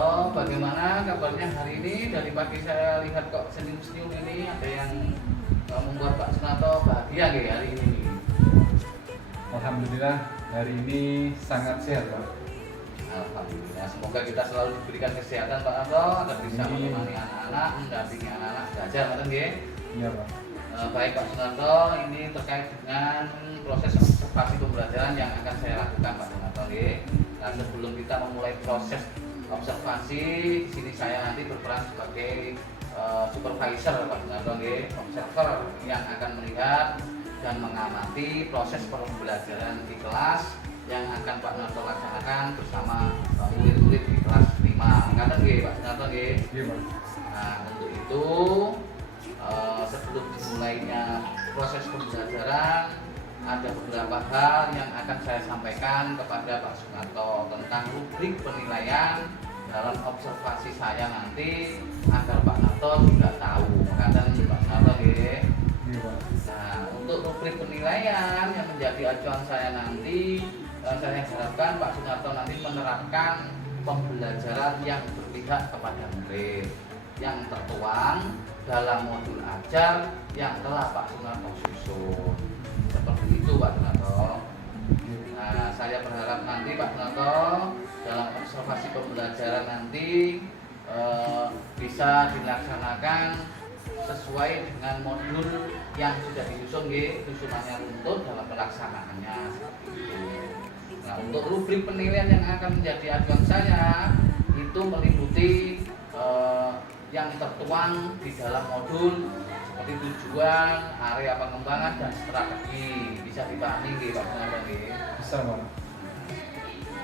Sunarto, bagaimana kabarnya hari ini? Dari pagi saya lihat kok senyum-senyum ini, ada yang membuat Pak Sunarto bahagia nggih hari ini? Alhamdulillah hari ini sangat sehat Pak. Alhamdulillah, semoga kita selalu diberikan kesehatan Pak Sunarto agar bisa menemani anak-anak, mendampingi anak-anak belajar, ngoten nggih? Iya Pak. Baik Pak Sunarto, ini terkait dengan proses observasi pembelajaran yang akan saya lakukan Pak Sunarto nggih. Nah, sebelum kita memulai proses observasi, di sini saya nanti berperan sebagai supervisor Pak Sunarto nggih, observer yang akan melihat dan mengamati proses pembelajaran di kelas yang akan Pak Sunarto laksanakan bersama murid-murid di kelas 5. Ngaten nggih Pak Sunarto nggih. Iya Pak. Nah, untuk itu sebelum dimulainya proses pembelajaran, ada beberapa hal yang akan saya sampaikan kepada Pak Sunarto tentang rubrik penilaian dalam observasi saya nanti agar Pak Sunarto juga tahu. Makanya Pak Sunarto nggih. Nah, untuk rubrik penilaian yang menjadi acuan saya nanti, saya harapkan Pak Sunarto nanti menerapkan pembelajaran yang berpihak kepada murid yang tertuang dalam modul ajar yang telah Pak Sunarto susun. Seperti itu Pak Sunarto. Nah, saya berharap nanti Pak Sunarto dalam observasi pembelajaran nanti bisa dilaksanakan sesuai dengan modul yang sudah disusun nggih, susunannya runtut dalam pelaksanaannya seperti itu. Nah, untuk rubrik penilaian yang akan menjadi acuan saya itu meliputi yang tertuang di dalam modul seperti tujuan, area pengembangan dan strategi. Bisa dipahami nggih Pak Sunarto nggih? Bisa Pak.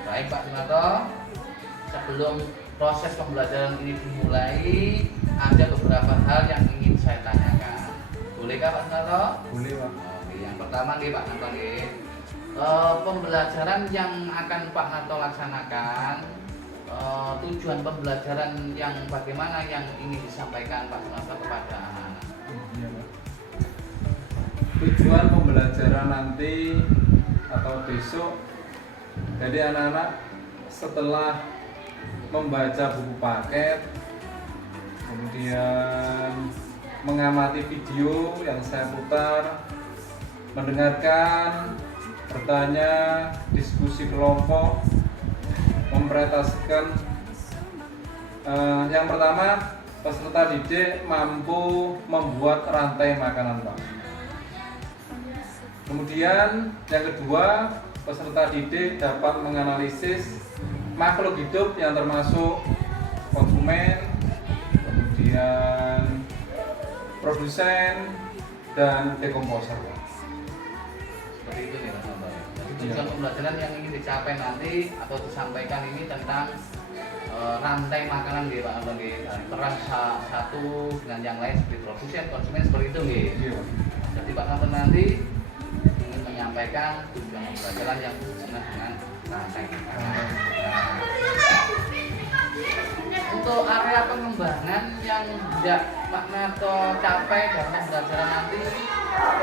Baik Pak Sunarto, sebelum proses pembelajaran ini dimulai, ada beberapa hal yang ingin saya tanyakan. Bolehkah Pak Sunarto? Boleh Pak. Oke, yang pertama nih Pak Sunarto nggih. Pembelajaran yang akan Pak Sunarto laksanakan, tujuan pembelajaran yang bagaimana yang ingin disampaikan Pak Sunarto kepada anak-anak? Iya Pak. Tujuan pembelajaran nanti atau besok, jadi anak-anak setelah membaca buku paket, kemudian mengamati video yang saya putar, mendengarkan, bertanya, diskusi kelompok, mempresentasikan. Yang pertama, peserta didik mampu membuat rantai makanan Pak. Kemudian yang kedua, peserta didik dapat menganalisis makhluk hidup yang termasuk konsumen, kemudian produsen dan dekomposer. Seperti itu nih Pak Sunarto. Jadi tujuan pembelajaran yang ingin dicapai nanti atau disampaikan ini tentang rantai makanan nggih Pak Sunarto nggih. Peran satu dengan yang lain seperti produsen, konsumen seperti itu nggih. Iya. Jadi Pak Sunarto nanti ingin menyampaikan tujuan pembelajaran yang berhubungan dengan rantai makanan. Untuk area pengembangan yang tidak Pak Sunarto capai dalam pembelajaran nanti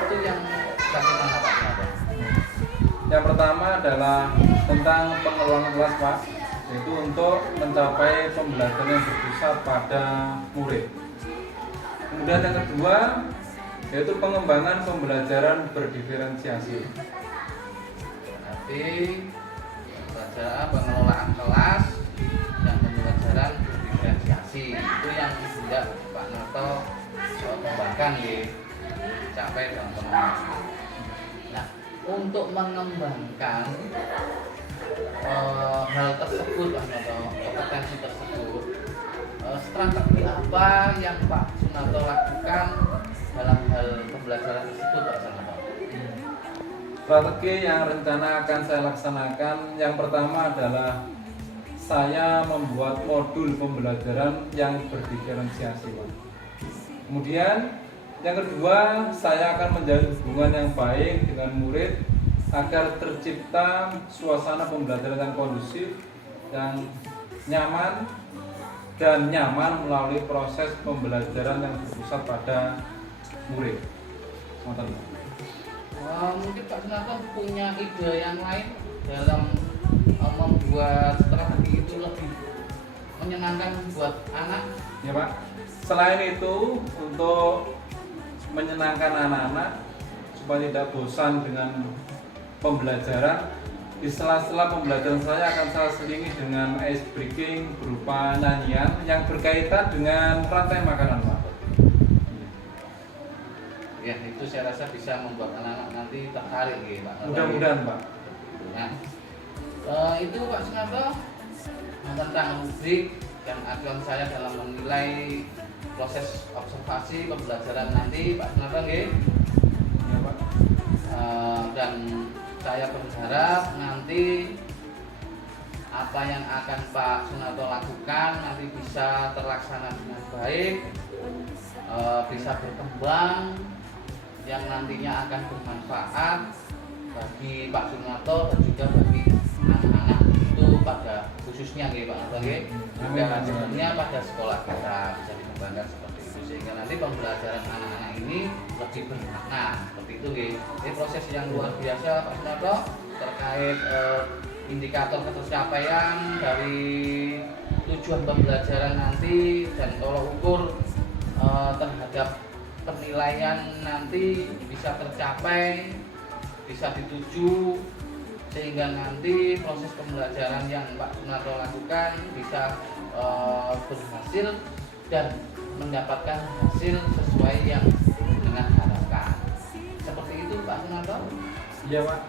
itu yang bagaimana Pak Sunarto? Yang pertama adalah tentang pengelolaan kelas Pak, yaitu untuk mencapai pembelajaran yang berpusat pada murid. Kemudian yang kedua yaitu pengembangan pembelajaran berdiferensiasi. Berarti pembelajaran pengelolaan kelas dan pembelajaran berdiferensiasi itu yang tidak Pak Sunarto kembangkan dicapai dalam pengembangan. Nah, untuk mengembangkan hal tersebut Pak Sunarto, kompetensi tersebut, strategi apa yang Pak Sunarto lakukan dalam hal pembelajaran tersebut Pak Sunarto? Strategi yang rencana akan saya laksanakan yang pertama adalah saya membuat modul pembelajaran yang berdiferensiasi Pak. Kemudian yang kedua, saya akan menjalin hubungan yang baik dengan murid agar tercipta suasana pembelajaran yang kondusif, yang nyaman melalui proses pembelajaran yang berpusat pada murid. Mungkin Pak Sunarto punya ide yang lain dalam membuat strategi itu lebih menyenangkan buat anak. Ya Pak. Selain itu untuk menyenangkan anak-anak supaya tidak bosan dengan pembelajaran, di sela-sela pembelajaran saya akan saya selingi dengan ice breaking berupa nyanyian yang berkaitan dengan rantai makanan Pak. Ya, itu saya rasa bisa membuat anak-anak nanti tertarik ya Pak. Mudah-mudahan Pak. Nah, itu Pak Sunarto tentang rubrik dan acuan saya dalam menilai proses observasi pembelajaran nanti Pak Sunarto nggih. Ya Pak. Dan saya berharap nanti apa yang akan Pak Sunarto lakukan nanti bisa terlaksana dengan baik, bisa berkembang, yang nantinya akan bermanfaat bagi Pak Sunarto dan juga bagi anak-anak itu pada khususnya nggih Pak Sunarto nggih. Dan sebenarnya pada sekolah kita bisa dikembangkan seperti itu sehingga nanti pembelajaran anak-anak ini lebih bermakna seperti itu nggih. Ini proses yang luar biasa Pak Sunarto terkait indikator ketercapaian dari tujuan pembelajaran nanti dan tolak ukur terhadap penilaian nanti bisa tercapai, bisa dituju sehingga nanti proses pembelajaran yang Pak Sunarto lakukan bisa berhasil dan mendapatkan hasil sesuai yang dengan harapan. Seperti itu Pak Sunarto. Iya Pak.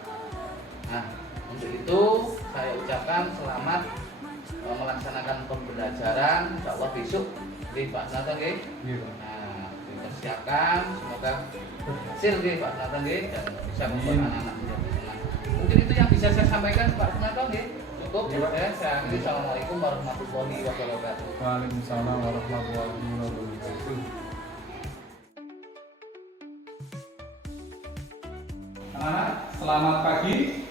Nah, untuk itu saya ucapkan selamat melaksanakan pembelajaran. Insya Allah besok di Pak Sunarto nggih. Iya Pak. Nah, dipersiapkan semoga berhasil nggih Pak Sunarto nggih dan bisa membuat anak-anak menjadi senang. Mungkin itu yang bisa saya sampaikan Pak Sunarto nggih. Cukup Iya, Pak. saya akhiri. Assalamualaikum warahmatullahi wabarakatuh. Waalaikumsalam warahmatullahi wabarakatuh. Anak-anak, selamat pagi.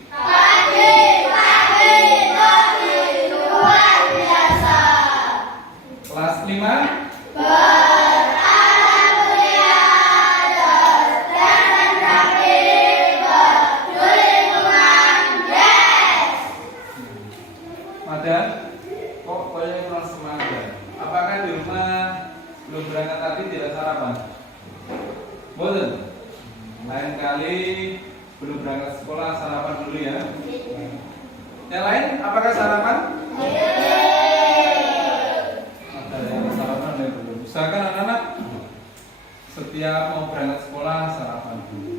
Kelas 5. Madan, kok kayaknya kurang semangat? Apakah di rumah belum berangkat tadi tidak sarapan? Boten. Lain kali belum berangkat sekolah sarapan dulu ya. Yang lain, apakah sarapan? Ada yang sarapan dan belum. Usahakan anak-anak setiap mau berangkat sekolah sarapan dulu.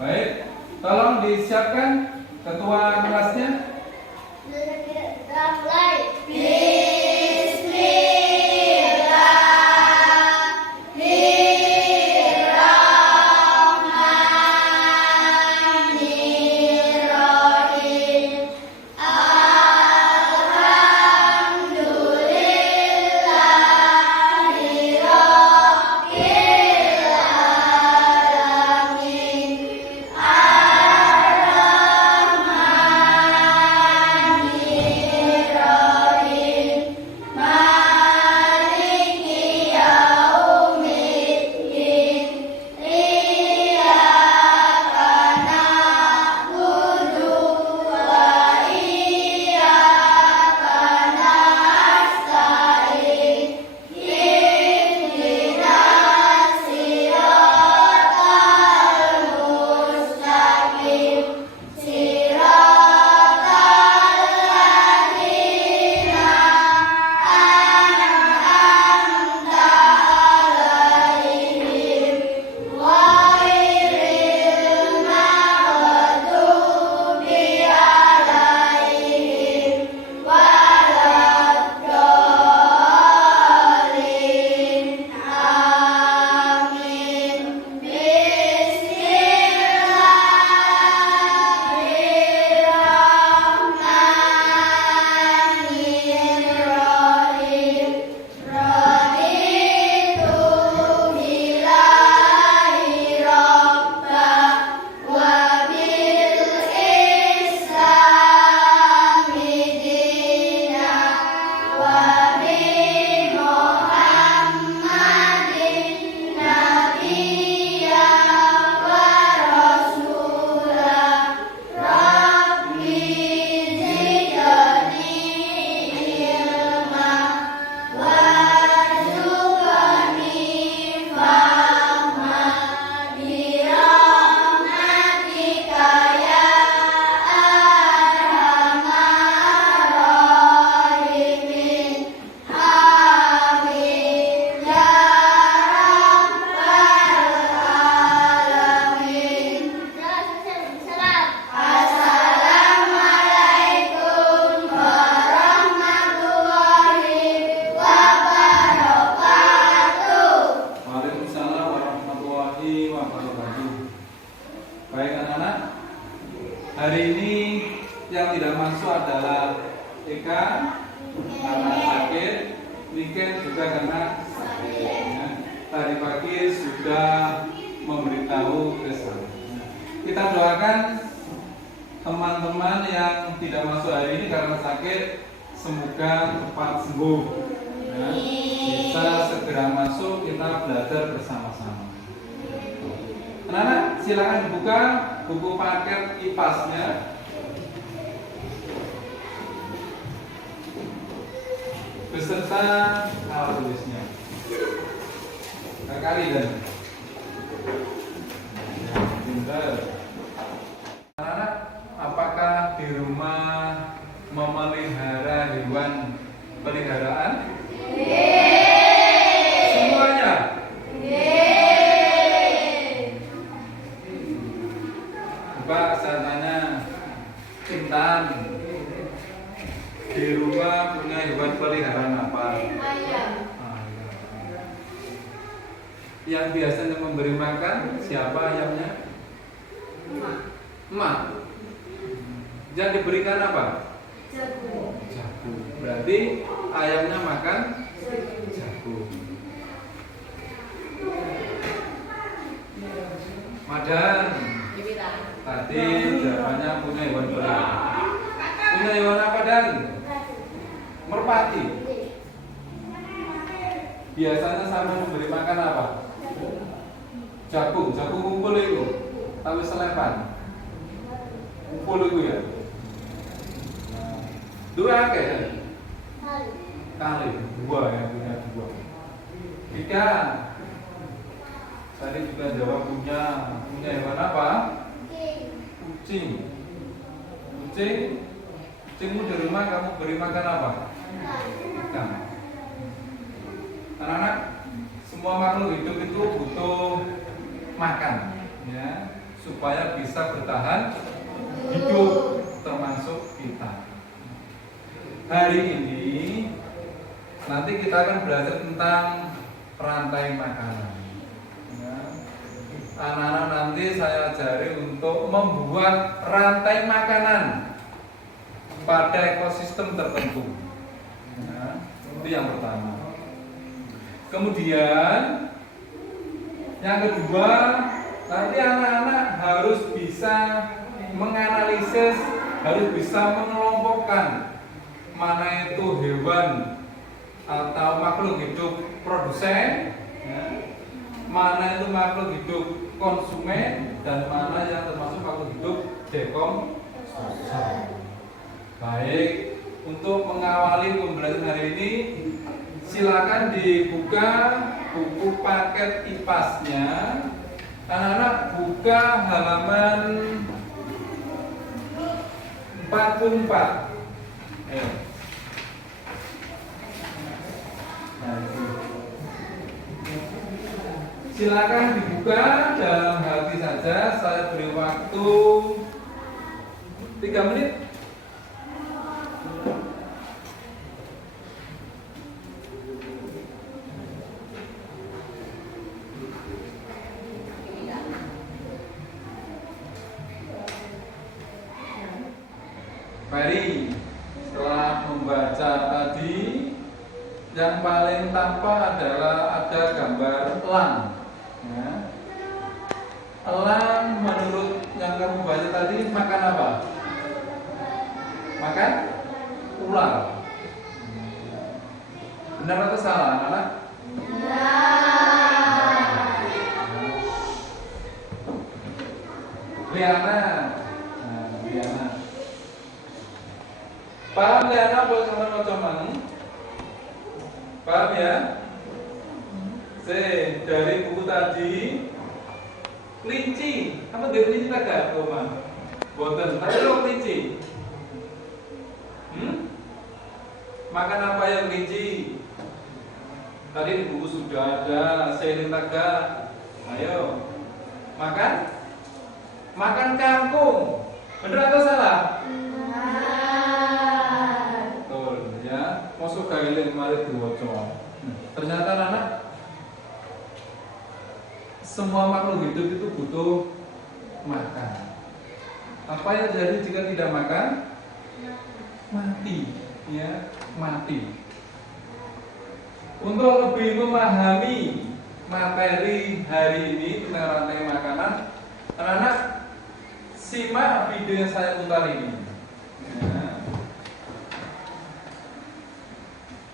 Baik, tolong disiapkan ketua kelasnya. Ika karena sakit, Niken juga karena sakit. Ya. Tadi pagi sudah memberitahu ke saya. Kita doakan teman-teman yang tidak masuk hari ini karena sakit, semoga cepat sembuh. Ya. Bisa segera masuk, kita belajar bersama-sama. Anak-anak, silakan dibuka buku paket IPAS-nya. Beserta alat tulisnya. Kali dan pintar. Anak-anak, apakah di rumah memelihara hewan peliharaan? Semuanya? Coba saya tanya, Intan, di rumah punya hewan peliharaan apa? Ayam. Yang biasanya memberi makan siapa ayamnya? Emak. Yang diberikan apa? Jagung. Berarti ayamnya makan jagung. Madan. Tadi jawabannya punya hewan peliharaan. Punya hewan apa Dan? Merpati. Biasanya sama memberi makan apa? Jagung kumpul itu. Tapi selepan. Kumpul itu ya. Dua akeh. Kali dua ya, punya dua. Ika tadi juga jawab punya hewan apa? Kucing. Kucingmu di rumah kamu beri makan apa? Ikan. Anak-anak, semua makhluk hidup itu butuh makan, ya, supaya bisa bertahan hidup, termasuk kita. Hari ini nanti kita akan belajar tentang rantai makanan. Ya. Anak-anak nanti saya ajari untuk membuat rantai makanan pada ekosistem tertentu. Ya, itu yang pertama. Kemudian yang kedua, nanti anak-anak harus bisa menganalisis, harus bisa mengelompokkan mana itu hewan atau makhluk hidup produsen, ya, mana itu makhluk hidup konsumen, dan mana yang termasuk makhluk hidup dekonsumsi. Baik, untuk mengawali pembelajaran hari ini, silakan dibuka buku paket IPAS-nya. Anak-anak buka halaman 44. Silakan dibuka dalam hati saja. Saya beri waktu 3 menit. Mari, setelah membaca tadi, yang paling tampak adalah ada gambar elang. Ya. Elang menurut yang kamu baca tadi makan apa? Makan ular. Benar atau salah, anak? Liana. Liana. Paham Liana boleh sama-sama? Paham ya? Dari buku tadi, kelinci. Kamu dari kelinci tak gak, Oma? Boten. Tapi lo kelinci. Makan apa yang kelinci? Tadi di buku sudah ada. Seiring taga. Ayo. Makan? Makan kangkung. Benar atau salah? Betul ya. Masuk gaile mari diwaca. Ternyata anak, semua makhluk hidup itu butuh makan. Apa yang terjadi jika tidak makan? Mati. dia mati. Untuk lebih memahami materi hari ini tentang rantai makanan, anak-anak simak video yang saya putar ini. Nah.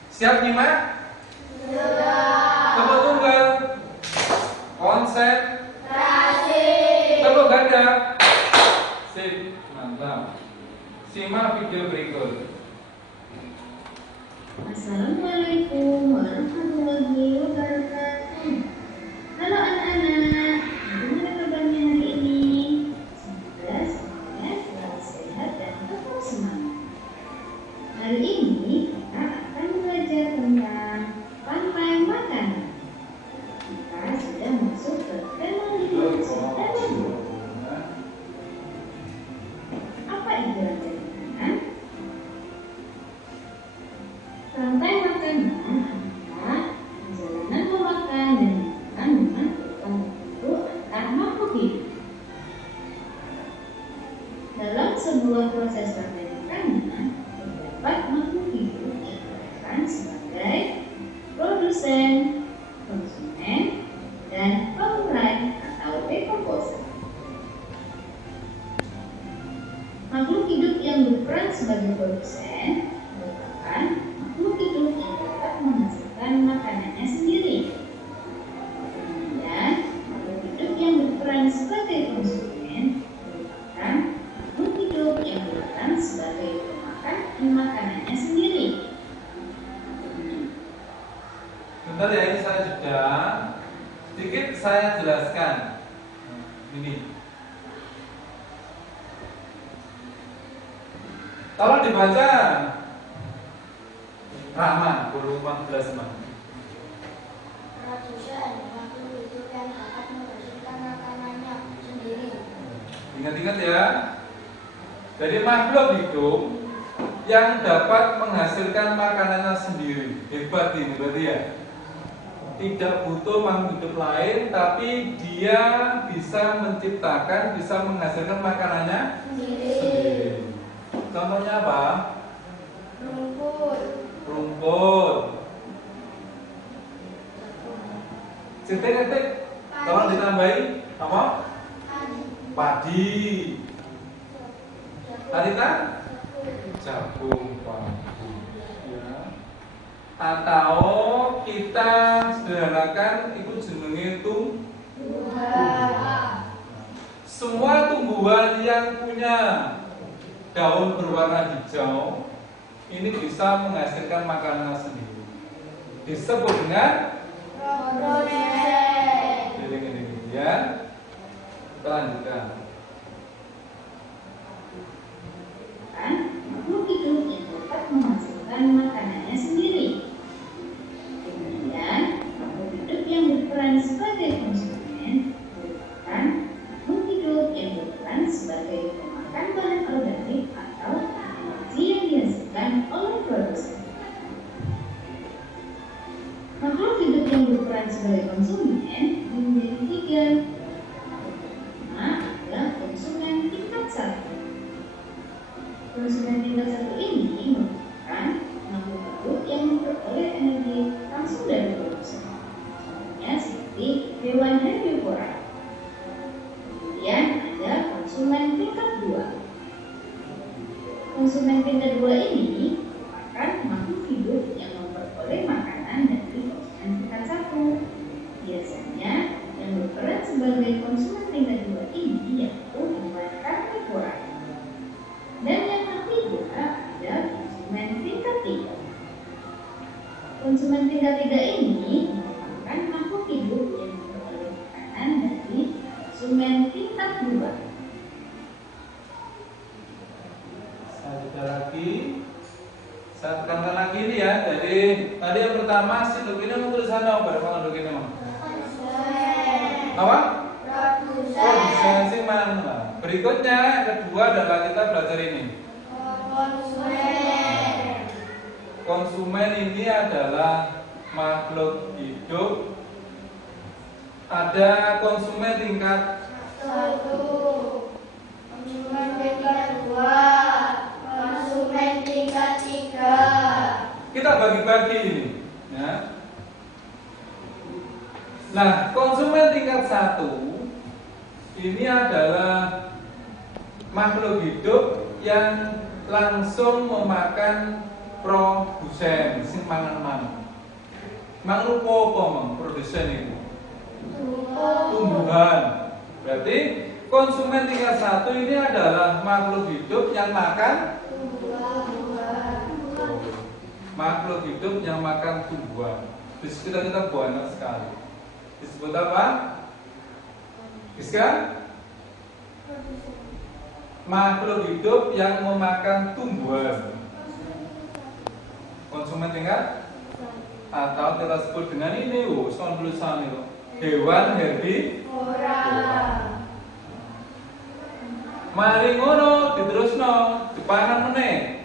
Siap nyimak? Tepuk tunggal. Konsentrasi. Tepuk ganda. Sip, mantap. Simak video berikut. Assalamualaikum warahmatullahi wabarakatuh. Halo anak-anak, bagaimana kabarnya hari ini? Semoga semuanya selalu sehat dan tetap semangat. Hari ini kita akan belajar tentang rantai makanan. Kita sudah masuk ke tema 5 dan 2. Apa itu rantai makanan? Rantai makanan adalah perjalanan memakan dan makan dengan urutan tertentu antar makhluk hidup. Dalam sebuah proses rantai makanan, terdapat makhluk hidup yang berperan sebagai produsen, konsumen, dan pengurai atau dekomposer. Makhluk hidup yang berperan sebagai produsen merupakan makhluk hidup yang dapat menghasilkan makanannya sendiri. Kemudian, makhluk hidup yang berperan sebagai konsumen merupakan makhluk hidup yang berperan sebagai pemakan makanannya sendiri. Bentar ya, ini saya jeda. Sedikit saya jelaskan. Ini. Kalau dibaca Rahman, guru 14 Mah. Produsen makhluk hidup yang dapat menghasilkan makanannya sendiri. Ingat-ingat ya. Jadi makhluk hidup yang dapat menghasilkan makanannya sendiri. Hebat ini berarti ya. Tidak butuh makhluk hidup lain, tapi dia bisa menciptakan, bisa menghasilkan makanannya sendiri. Contohnya apa? Rumput. Rumput. Cetek-cetek. Tolong ditambahi apa? Padi. Harita? Jagung padi. Ya. Atau kita sederhanakan itu jenenge tumbuhan. Semua tumbuhan yang punya daun berwarna hijau ini bisa menghasilkan makanan sendiri. Disebut dengan Produsen. Gini ya. Kita lanjutkan. Makhluk hidup yang dapat menghasilkan makanannya sendiri. Kemudian, makhluk hidup yang berperan sebagai konsumen merupakan makhluk hidup yang berperan sebagai pemakan bahan organik atau energi yang dihasilkan oleh produsen. Makhluk hidup yang berperan sebagai konsumen menjadi 3. Pertama adalah konsumen tingkat 1. Konsumen tingkat 1 ini merupakan makhluk hidup yang memperoleh energi langsung dari produsen. Contohnya seperti hewan herbivora. Kemudian ada konsumen tingkat 2. Konsumen tingkat 2 ini merupakan makhluk hidup yang memperoleh makanan dari konsumen tingkat 1. Biasanya yang berperan sebagai konsumen tingkat 2 ini yaitu hewan karnivora. Dan yang ketiga ada konsumen tingkat 3. Konsumen tingkat 3 ini merupakan makhluk hidup yang memperoleh makanan dari konsumen tingkat 2. Saya jeda lagi. Saya tekankan lagi ini ya. Jadi tadi yang pertama si dok ini mau tulisan apa? Berapa dok ini mau? Apa? Produsen sih mana? Berikutnya yang kedua adalah kita belajar ini. Konsumen. Konsumen ini adalah makhluk hidup. Ada konsumen tingkat 1. Konsumen tingkat 2. Konsumen konsumen tingkat 3. Kita bagi-bagi ini, ya. Nah, konsumen tingkat 1 ini adalah makhluk hidup yang langsung memakan produsen sing mangan mangan. Makhluk apa mang produsen itu? Tumbuhan. Berarti konsumen tingkat 1 ini adalah makhluk hidup yang makan makhluk hidup yang makan tumbuhan. Di sekitar kita banyak sekali. Disebut apa? Bisa? Makhluk hidup yang memakan tumbuhan. Konsumen tingkat atau kita sebut dengan ini, soal tulisan itu. Hewan herbivora. Mari ngono diterusno, dipangan meneh.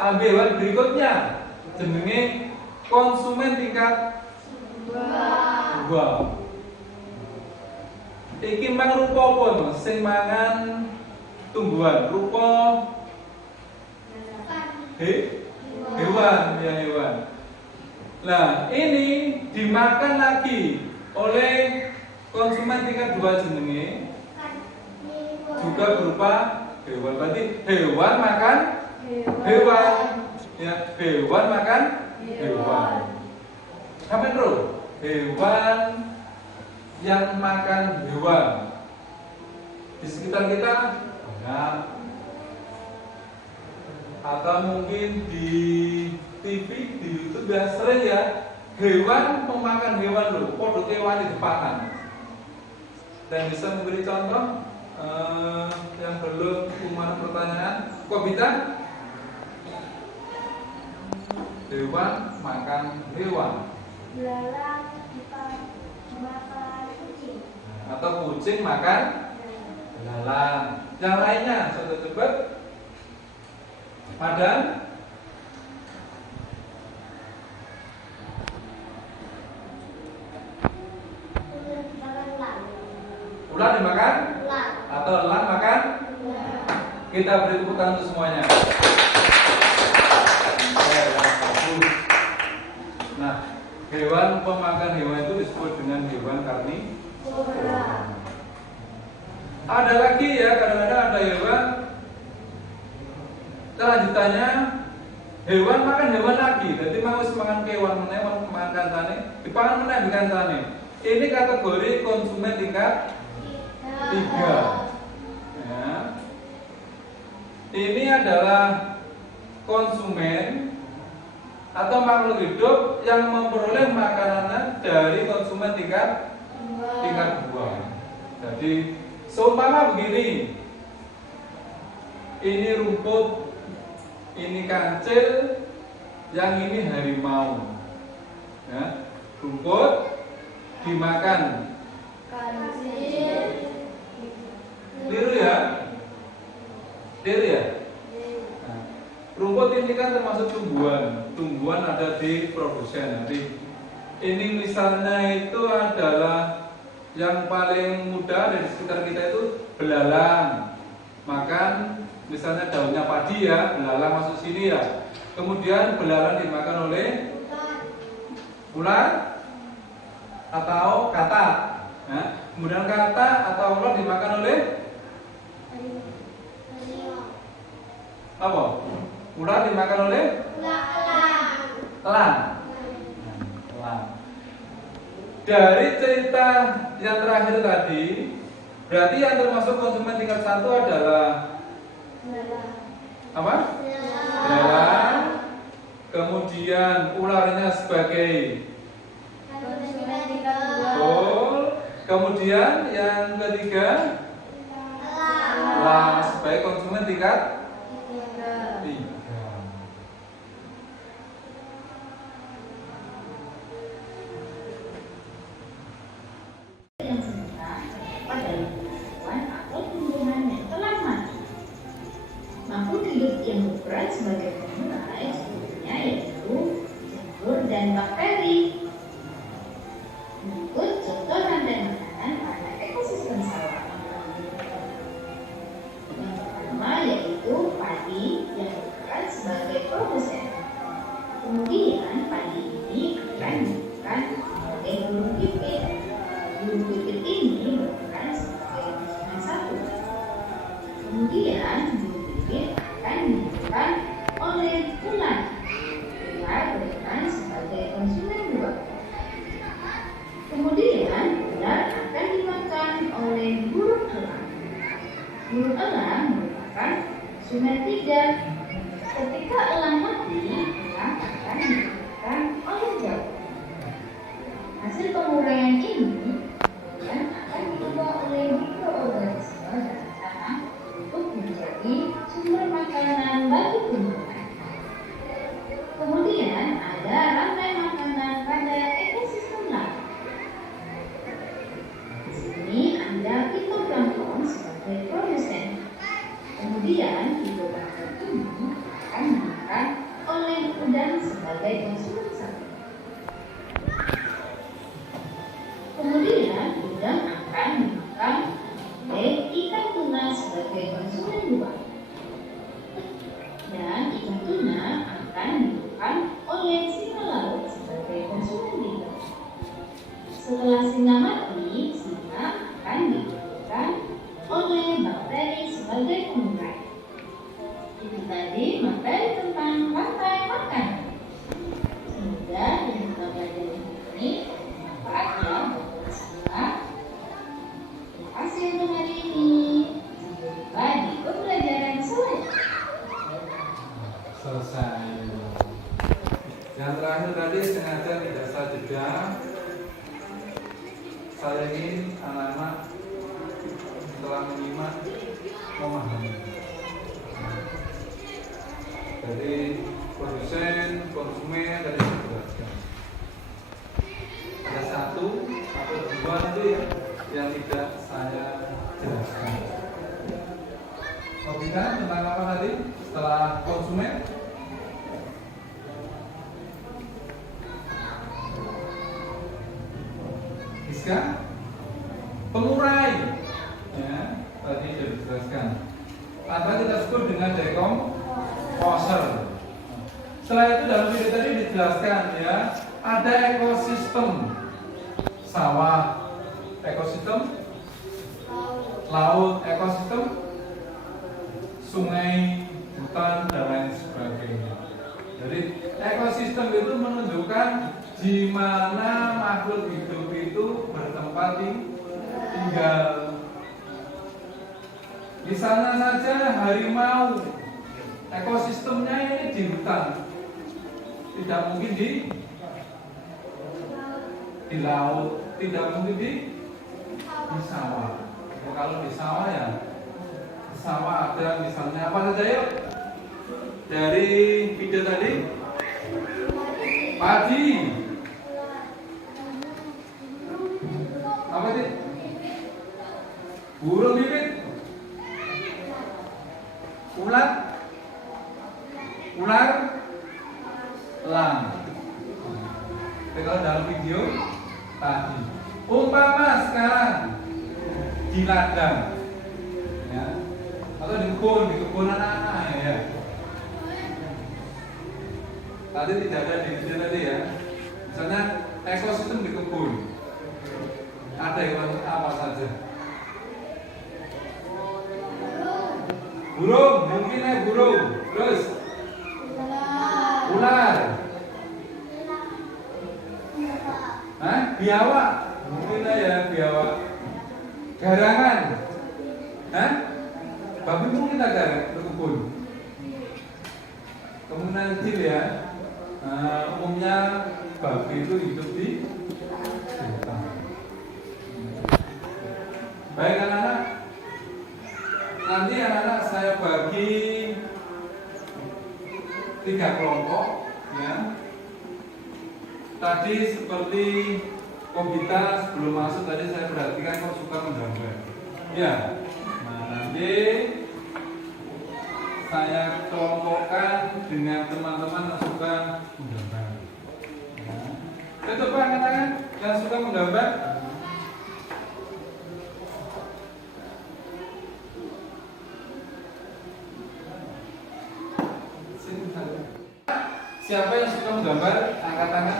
Ambil hewan berikutnya jenenge konsumen tingkat 2. Iki mang rupa apa to? Sing mangan tumbuhan, rupa hewan, ya hewan. Nah, ini dimakan lagi oleh konsumen tingkat 2 jenenge juga berupa hewan. Berarti hewan makan hewan. Ya, hewan makan hewan. Sampai terus, hewan yang makan hewan. Di sekitar kita banyak. Atau mungkin di TV, di YouTube ya sering ya, hewan memakan hewan loh, produk hewan di depan. Dan bisa memberi contoh yang belum umar pertanyaan, kok bisa? Hewan makan hewan. Belalang makan kucing. Atau kucing makan belalang. Yang lainnya, sudah coba. Madan. Ular dimakan? Atau elang makan? Kita beri tepuk tangan untuk semuanya. Nah, hewan pemakan hewan itu disebut dengan hewan karnivora. Ada lagi ya, kadang-kadang ada hewan lanjutannya hewan makan hewan lagi. Jadi mau makan kewan meneh, makan kancane, dipangan meneh di kancane. Ini kategori konsumen tingkat 3. Ya. Ini adalah konsumen atau makhluk hidup yang memperoleh makanan dari konsumen tingkat 2. Jadi seumpama begini, ini rumput, ini kancil, yang ini harimau. Ya, rumput dimakan. Liru ya? Liru ya? Nah, rumput ini kan termasuk tumbuhan. Tumbuhan ada di produsen. Jadi ini misalnya itu adalah yang paling mudah dari sekitar kita itu belalang. Makan misalnya daunnya padi ya, belalang masuk sini ya. Kemudian belalang dimakan oleh ular atau katak. Nah, kemudian katak atau ular dimakan oleh apa? Ular dimakan oleh elang. Elang. Dari cerita yang terakhir tadi, berarti yang termasuk konsumen tingkat 1 adalah apa? Belalang. Kemudian ularnya sebagai betul. Kemudian yang ketiga elang sebagai konsumen tingkat 3. Yang sementara pada hewan atau tumbuhan yang telah mati. Makhluk hidup yang berperan sebagai pemulai sebelumnya yaitu jamur dan bakteri. Berikut contoh rantai makanan pada ekosistem sawah. Yang pertama yaitu padi yang berperan akan digunakan sebagai burung pipit. Burung pipit ini berperan sebagai konsumen satu. Kemudian burung pipit akan digunakan oleh ular. Ular berperan sebagai konsumen dua. Kemudian ular akan dimakan oleh burung elang. Burung elang merupakan konsumen tiga. Ketika elang mati, elang akan dimakan oleh jauh. Hasil penguraian ini kemudian akan diubah oleh mikroorganisme dalam tanah untuk menjadi sumber makanan bagi tumbuhan. Kemudian ada rantai makanan pada ekosistem laut. Di sini ada fitoplankton sebagai produsen. Kemudian fitoplankton ini akan dimakan oleh udang sebagai konsumen satu. Kemudian udang akan dimakan oleh ikan tuna sebagai konsumen dua. Dan ikan tuna akan dimakan oleh singa laut sebagai konsumen tiga. Setelah singa mati, singa akan dimakan oleh bakteri sebagai pengurai. Itu tadi materi tentang rantai makan. Semoga yang kita pelajari ini bermanfaat ya buat kita semua. Terima kasih untuk hari ini. Sampai jumpa di pembelajaran selanjutnya. Selesai. Yang terakhir tadi sengaja tidak saya jeda. Saya ingin anak-anak setelah menyimak memahami. Jadi produsen, konsumen tadi dijelaskan. Ada satu atau dua nanti yang tidak saya jelaskan. Robina tentang apa tadi setelah konsumen? Iska? Pengurai. Ya, tadi sudah dijelaskan. Atau kita sebut dengan decomposer. Setelah itu dalam video tadi dijelaskan ya, ada ekosistem sawah, ekosistem laut, ekosistem sungai, hutan dan lain sebagainya. Jadi ekosistem itu menunjukkan di mana makhluk hidup itu bertempat tinggal. Misalnya saja harimau, ekosistemnya ini di hutan, tidak mungkin di laut, tidak mungkin di sawah. Kalau di sawah ya, di sawah ada misalnya apa saja yuk? Dari video tadi, padi, apa sih? Burung pipit, ular, elang. Tapi kalau dalam video tadi, umpama sekarang di ladang, ya, atau di kebun anak-anak ya. Tadi tidak ada di video tadi ya. Misalnya ekosistem di kebun, ada hewan apa saja? Burung, mungkin ya burung. Terus ular. Biawak, mungkin ya biawak. Garangan. Babi mungkin ada di kebun. Kemungkinan kecil ya. Umumnya babi itu hidup di hutan. Baik anak-anak, nanti anak-anak saya bagi 3 kelompok ya. Tadi seperti Kobita sebelum masuk tadi saya perhatikan kok suka menggambar. Ya. Nah, nanti saya kelompokkan dengan teman-teman yang suka menggambar. Ya. Coba angkat yang suka menggambar. Siapa yang suka menggambar? Angkat tangan.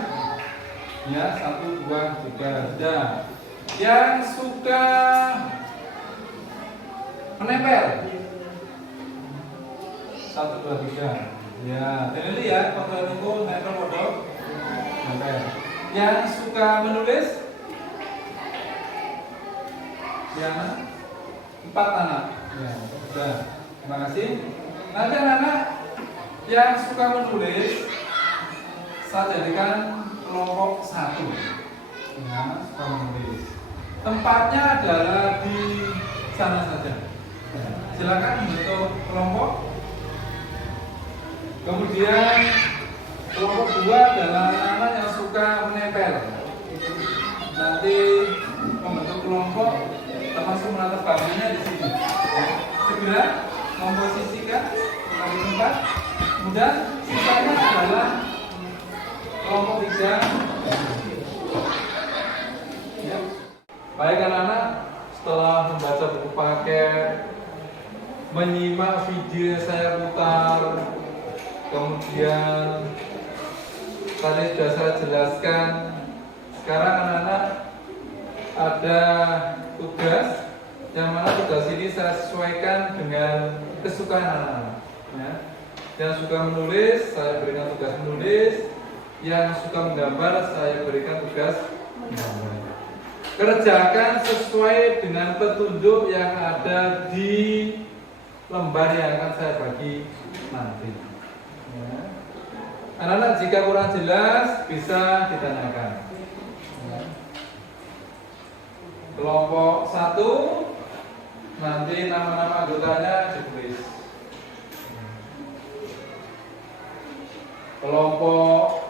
Ya, 1, 2, 3. Sudah. Yang suka menempel. 1, 2, 3. Ya, ini ya, kontrol tunggu, nempel modal. Nempel. Yang suka menulis? Yang 4 anak. Ya, sudah. Terima kasih. Nanti anak yang suka menulis, saya jadikan kelompok 1. Ya, suka menulis. Tempatnya adalah di sana saja. Ya, silakan bentuk kelompok. Kemudian kelompok 2 adalah anak-anak yang suka menempel. Nanti membentuk kelompok termasuk menata bangunnya di sini. Ya, segera memposisikan di tempat. Kemudian sisanya adalah kelompok 3. Ya. Baik anak-anak, setelah membaca buku paket, menyimak video yang saya putar, kemudian tadi sudah saya jelaskan. Sekarang anak-anak ada tugas, yang mana tugas ini saya sesuaikan dengan kesukaan anak-anak. Ya. Yang suka menulis, saya berikan tugas menulis. Yang suka menggambar, saya berikan tugas menggambar. Kerjakan sesuai dengan petunjuk yang ada di lembar yang akan saya bagi nanti. Ya. Anak-anak jika kurang jelas bisa ditanyakan. Ya. Kelompok 1 nanti nama-nama anggotanya ditulis. Kelompok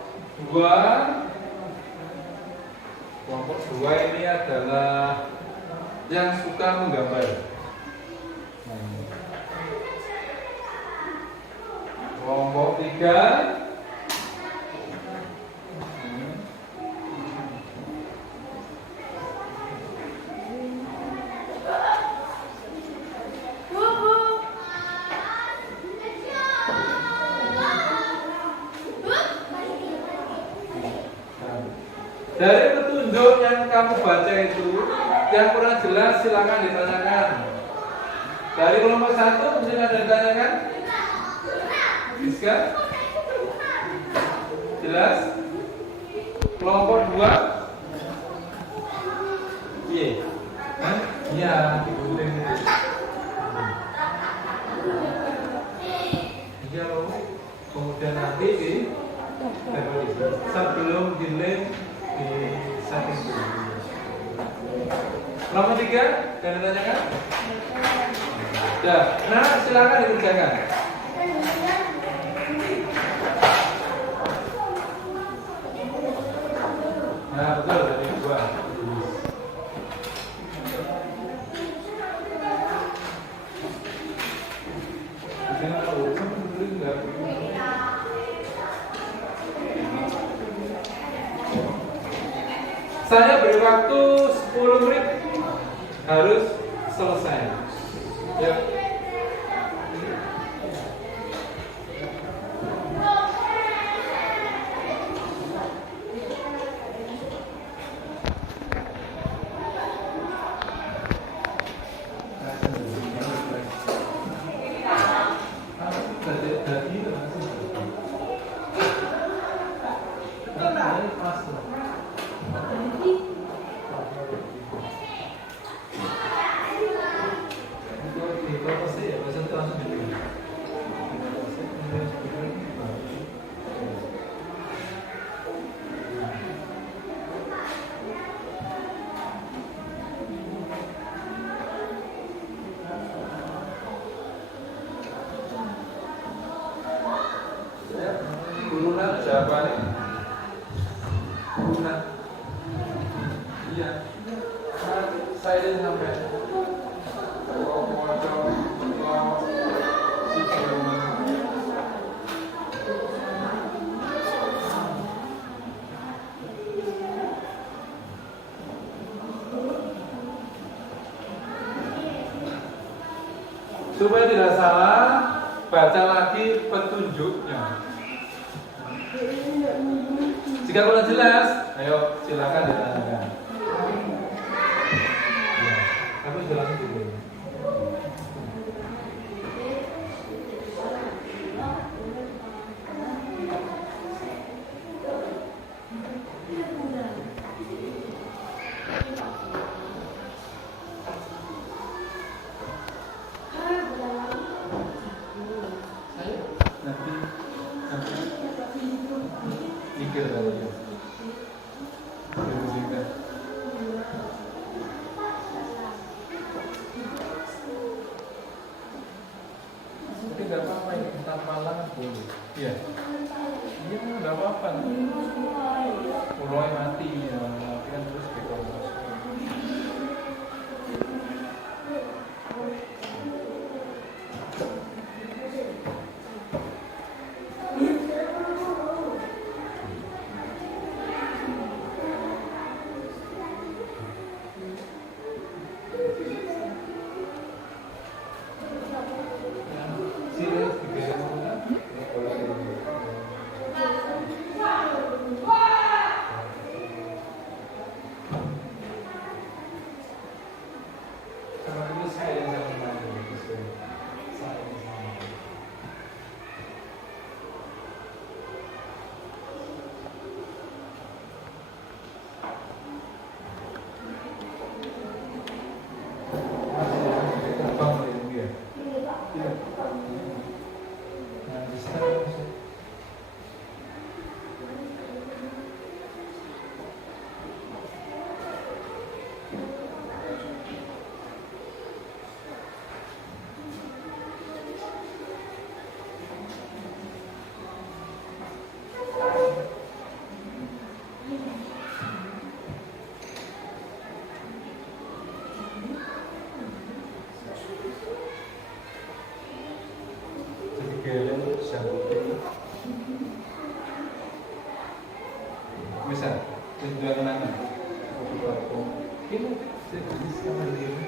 2 ini adalah yang suka menggambar. Kelompok 3 dari petunjuk yang kamu baca itu, yang kurang jelas silakan ditanyakan. Dari kelompok 1 mungkin ada yang ditanyakan? Bisa? Jelas? Kelompok 2? Iya. Iya, digunting itu. Iya loh. Kemudian nanti di sebelum di link di setting dulu. Kelompok 3 dan ditanyakan? Ya, nah silakan dikerjakan. Nah betul dari 2. Saya beri waktu 10 menit harus selesai. Ya. Urunan jawabannya. Urunan. Iya. Saya sampai. Supaya tidak salah, baca lagi petunjuknya. Jika kurang jelas, Ayo silakan ditanyakan. Ya, aku jelasin dulu. Nanti mikir kali ya. Singkat. Tapi nggak apa-apa ini tanpa halangan boleh. Iya. Iya nggak apa-apa. Mulai mati ya, mati kan terus dikompres. Bisa, tujuan kenangan. Ini bisa mandiri.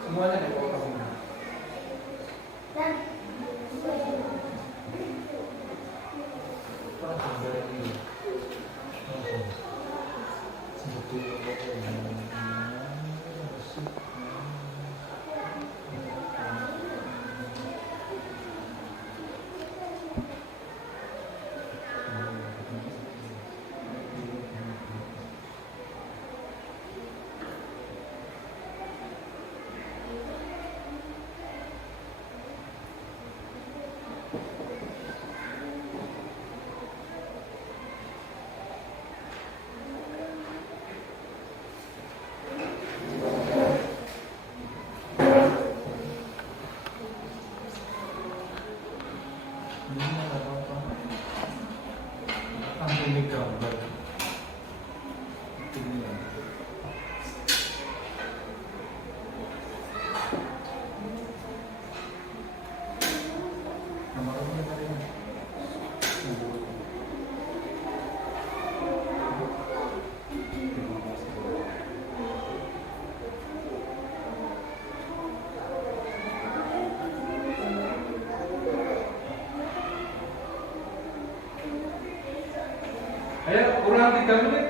Semuanya dipotong. ini gambar ini ya. Nama kamu tadi ini. Ayo kurang 3 menit.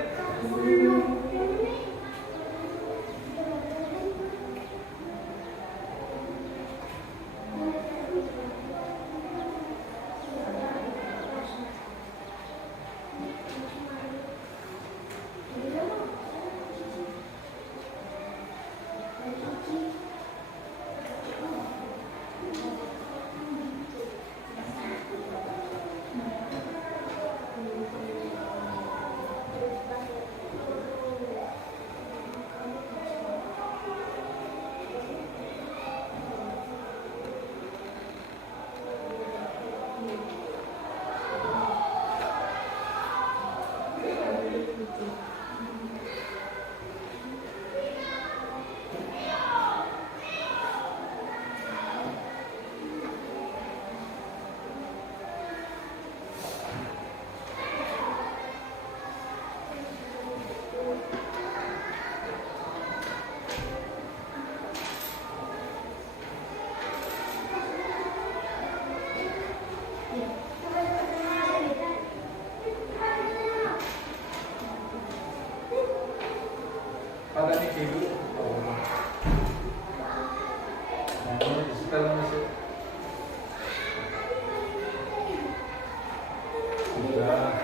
Pada ini dulu. Nah, ini di setel masuk. Sudah.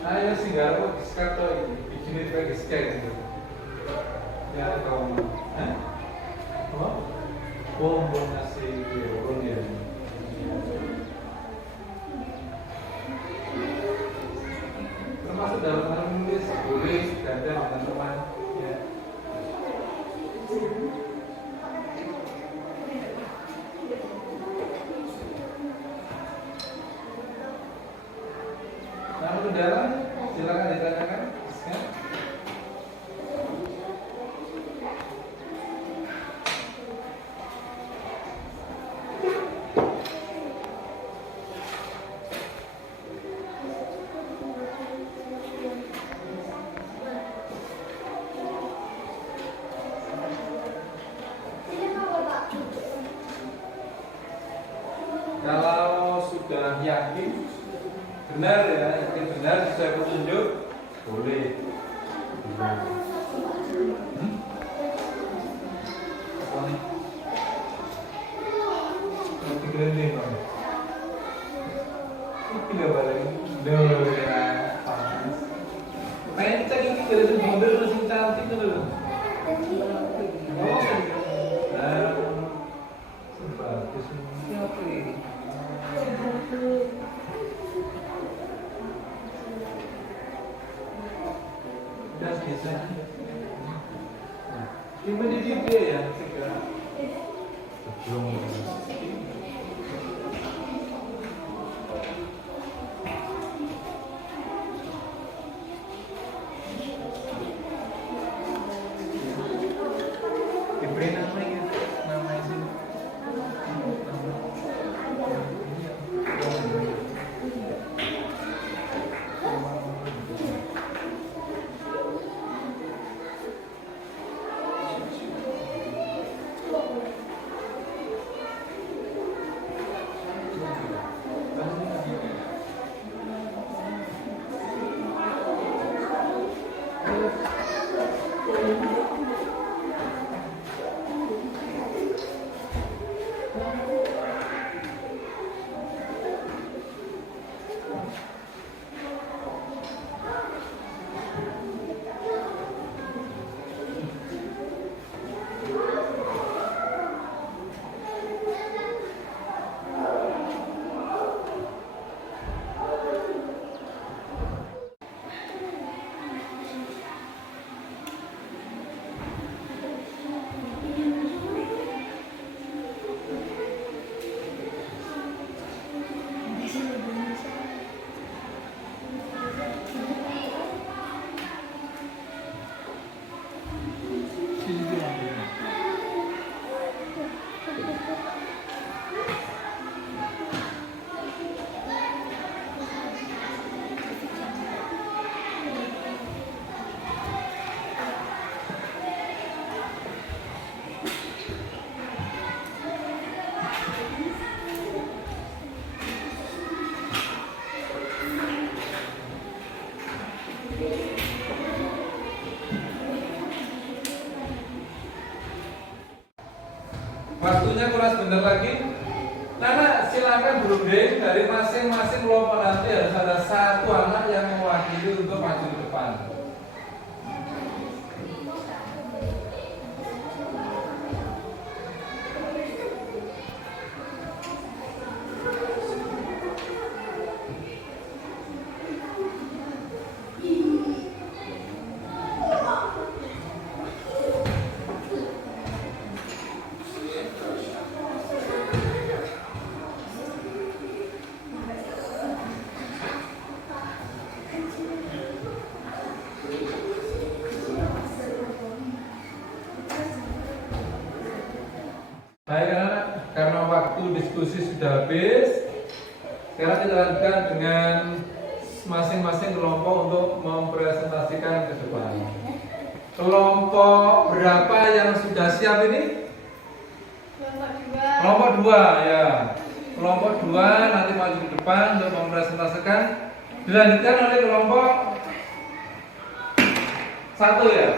Ayo sih garo diskato ini, bikin itu kayak sketch gitu. Ya kamu, oh, bom nasi bom ya. Termasuk dalam hal menulis, tulis, dandan dengan teman, ya. Nah, saudara, silakan ditanyakan. Kalau sudah yakin benar ya, yakin benar sesuai petunjuk, boleh. Apa nih? Nanti keren deh, Bang. Ini udah balik. Udah ya, panas. Pencet ini dari model masih cantik tuh loh. Oh, nah, bagus. Siapa ini? Dan biasa ini di dia ya segera belum diberi namanya sih Waktunya kurang sebentar lagi. Nana silakan berunding dari masing-masing kelompok, nanti harus ada satu anak yang mewakili untuk maju ke depan. Baik anak-anak, karena waktu diskusi sudah habis, sekarang kita lanjutkan dengan masing-masing kelompok untuk mempresentasikan ke depan. Kelompok berapa yang sudah siap ini? Kelompok 2 ya. Kelompok 2 nanti maju ke depan untuk mempresentasikan. Dilanjutkan oleh kelompok 1 ya.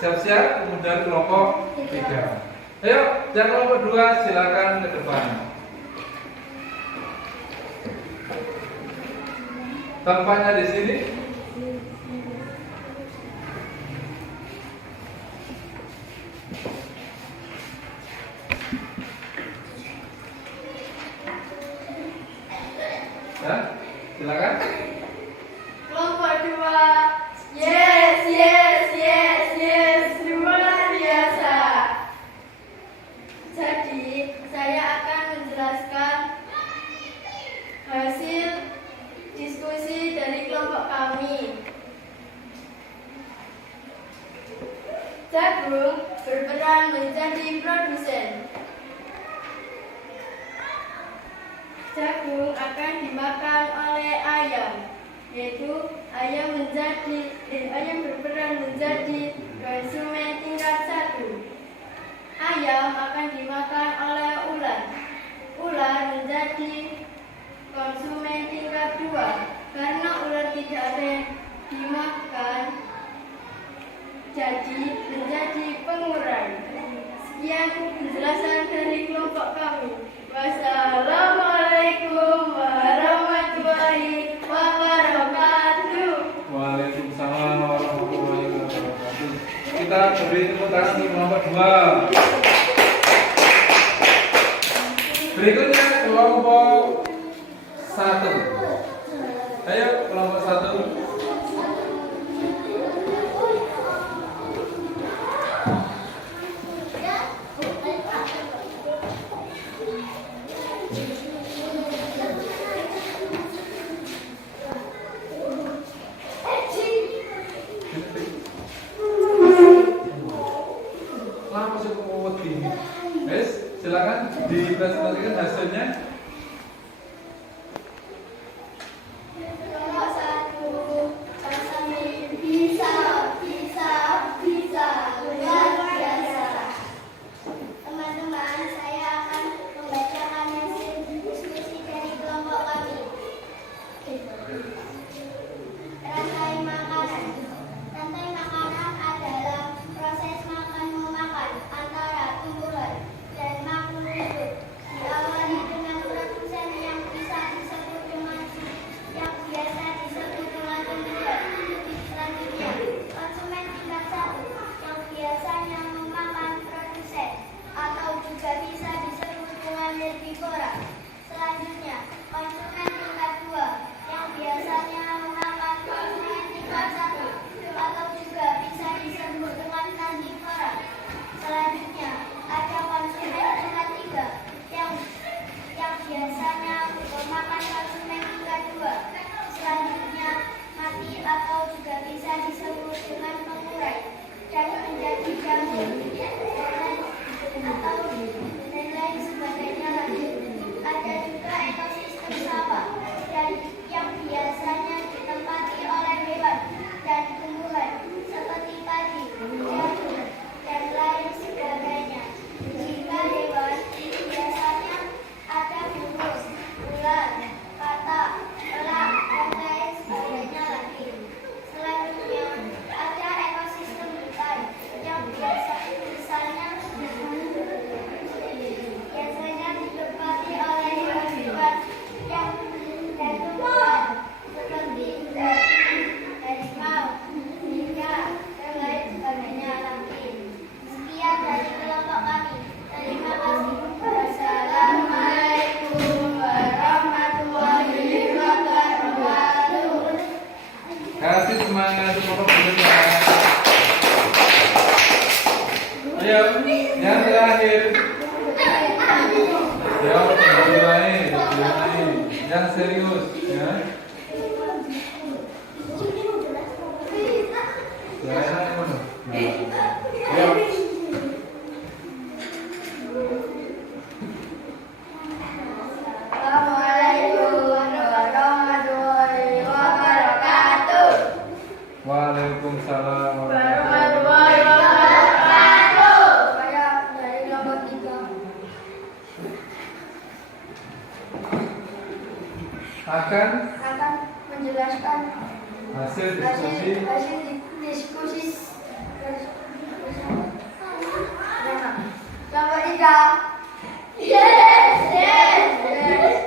Siap-siap, kemudian kelompok 3. Ayo, yang kelompok 2 silakan ke depan. Tempatnya di sini. Ya, silakan. Kelompok 2. Yes, yes, yes, yes. Luar biasa. Jadi, saya akan menjelaskan hasil diskusi dari kelompok kami. Jagung berperan menjadi produsen. Jagung akan dimakan oleh ayam, yaitu ayam berperan menjadi konsumen tingkat 1. Ayam akan dimakan oleh ular. Ular menjadi konsumen tingkat 2. Karena ular tidak ada yang dimakan, jadi menjadi pengurai. Sekian penjelasan dari kelompok kami. Wassalamualaikum warahmatullahi wabarakatuh. Waalaikumsalam warahmatullahi wabarakatuh. Kita beri tepuk tangan untuk kelompok 2. Berikutnya kelompok 1. Ayo kelompok 1. Lama sih kok wedi. Guys, silakan dipresentasikan hasilnya. Kelompok 1. Kami bisa luar biasa. Teman-teman, saya akan membacakan hasil diskusi dari kelompok kami. Rantai makanan. Rantai makanan adalah proses makan-memakan antara tumbuhan dan makhluk hidup. Diawali dengan yang terakhir. Jawab mulai, yang serius, ya. Assalamualaikum warahmatullahi wabarakatuh. Waalaikumsalam Warahmatullahi wabarakatuh. Saya dari kelompok 3. akan Akan menjelaskan hasil diskusi hasil diskusi kelompok 3. Yes, yes, yes.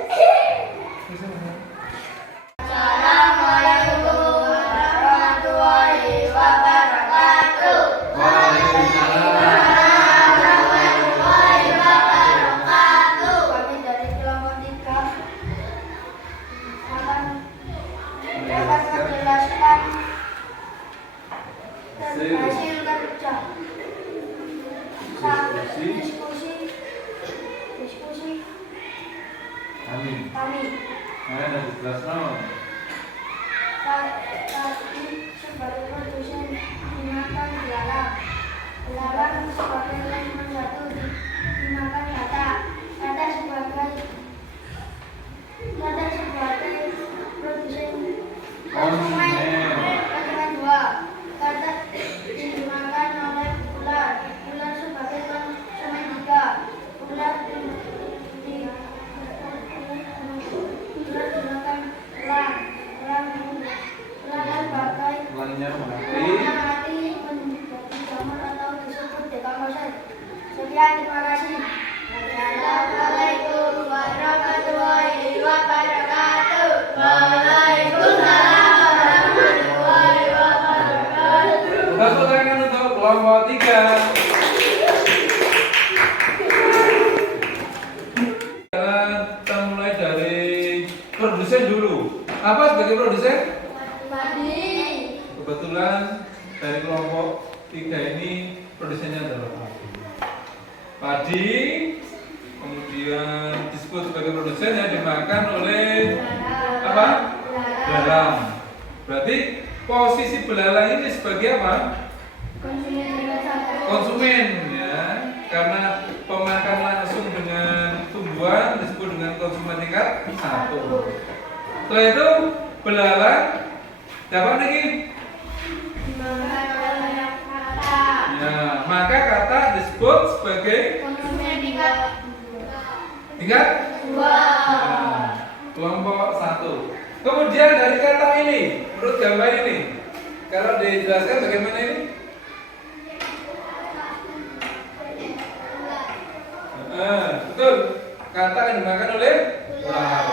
Assalamualaikum warahmatullahi wabarakatuh. Kami dari kelompok 3 akan menjelaskan hasil kerja diskusi Amin. kami. Ada dijelaskan. Tadi sebagai produsen dimakan belalang sebagai nomor 1 dimakan kata sebagai produsen konsumen 2 kata dimakan oleh ular sebagai konsumen 3 ular dimakan elang sebagai Ulangnya mati. mati menjadi jamur atau disebut dekomposer. Sekian, terima kasih. Assalamualaikum warahmatullahi wabarakatuh. Waalaikumsalam warahmatullahi wabarakatuh. Tepuk tangan untuk kelompok 3. Kita mulai dari produsen dulu. Apa sebagai produsen? Mandi. Kebetulan dari kelompok 3 ini produsennya adalah padi. Kemudian disebut sebagai produsen yang dimakan oleh apa? Belalang. Berarti posisi belalang ini sebagai apa? Konsumen, ya. Karena pemakan langsung dengan tumbuhan disebut dengan konsumen tingkat 1. Setelah itu belalang dapat lagi. Ya, maka kata disebut sebagai tingkat 2. Kelompok 1. Kemudian dari kata ini, menurut gambar ini, kalau dijelaskan bagaimana ini? Betul. Kata yang dimakan oleh ular.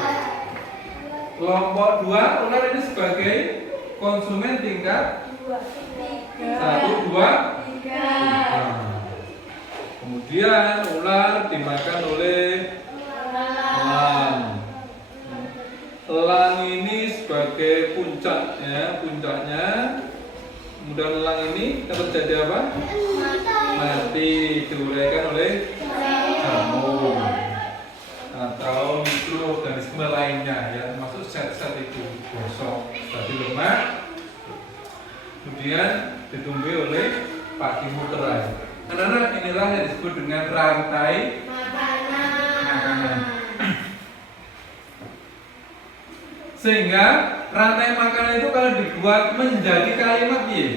Kelompok 2, ular ini sebagai konsumen tingkat 1, 2, 3. Kemudian ular dimakan oleh elang. Elang ini sebagai puncak, ya, puncaknya. Kemudian elang ini terjadi apa? Mati, diuraikan oleh jamur atau mikroorganisme lainnya, ya, termasuk zat-zat itu gosok jadi lemak. Kemudian ditumbuhi oleh pagi muterai. Anak-anak, inilah yang disebut dengan rantai makanan. Sehingga rantai makanan itu kalau dibuat menjadi kalimat ya.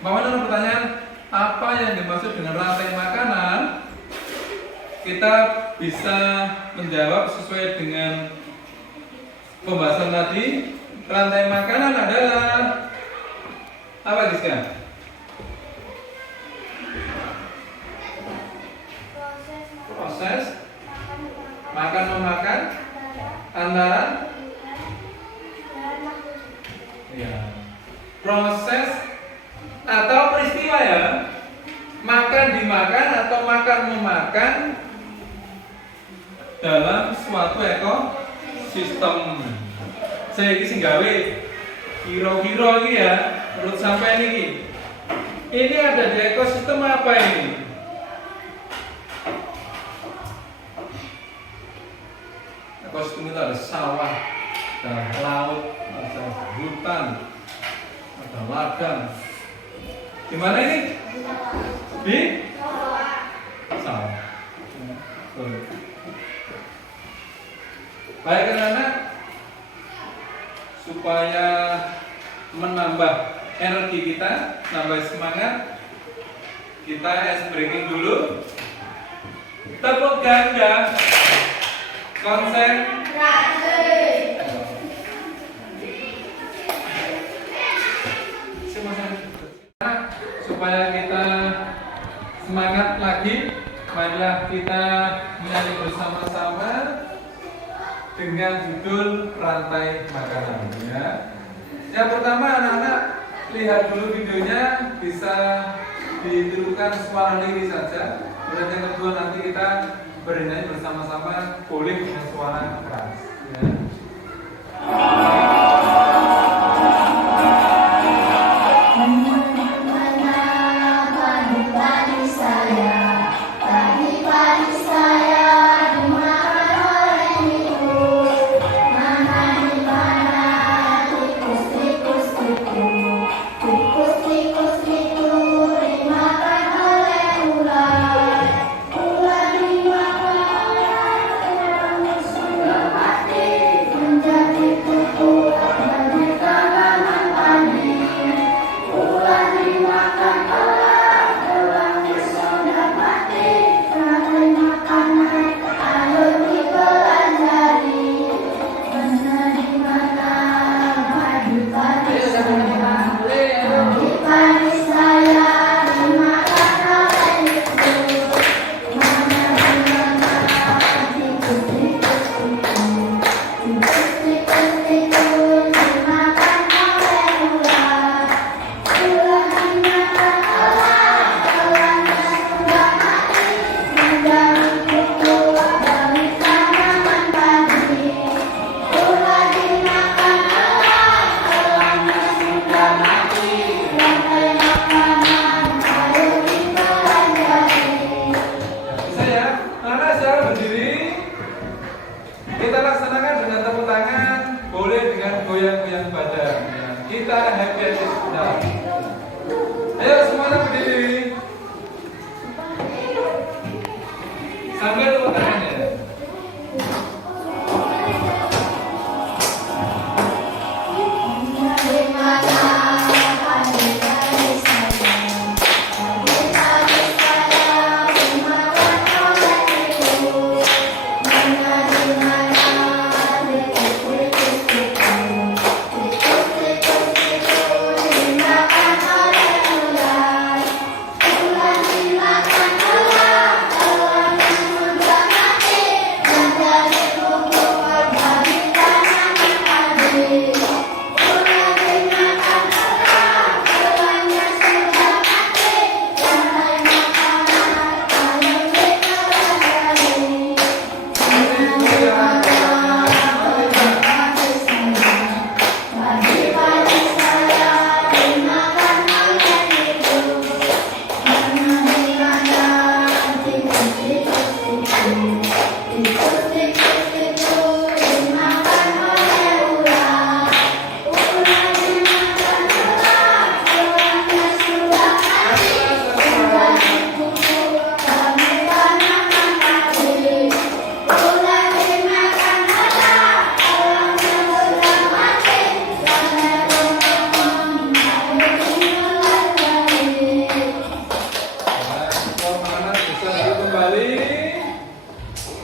Bagaimana pertanyaan apa yang dimaksud dengan rantai makanan? Kita bisa menjawab sesuai dengan pembahasan tadi. Rantai makanan adalah apa, Giska? Proses makan memakan antara ya, proses atau peristiwa, ya, makan dimakan atau makan memakan dalam suatu ekosistem. Saya ini sing gawe kira-kira iki, ya, menurut sampai ini ada di ekosistem apa ini? kostum itu ada sawah, ada laut, ada hutan, ada ladang. Di mana ini? Di sawah. Betul. Baik anak-anak, supaya menambah energi kita, nambah semangat, kita ice breaking dulu. Tepuk ganda. Konsentrasi. Supaya kita semangat lagi, marilah kita menyanyi bersama-sama dengan judul Rantai Makanan. Ya. Yang pertama anak-anak lihat dulu videonya, bisa ditirukan suara lirih saja. Dan yang kedua nanti kita bernyanyi bersama-sama, boleh dengan suara keras. Ya. Kita laksanakan dengan tepuk tangan, boleh dengan goyang-goyang badan. Kita happy sebentar. Ayo semuanya berdiri. Sambil tepuk tangannya.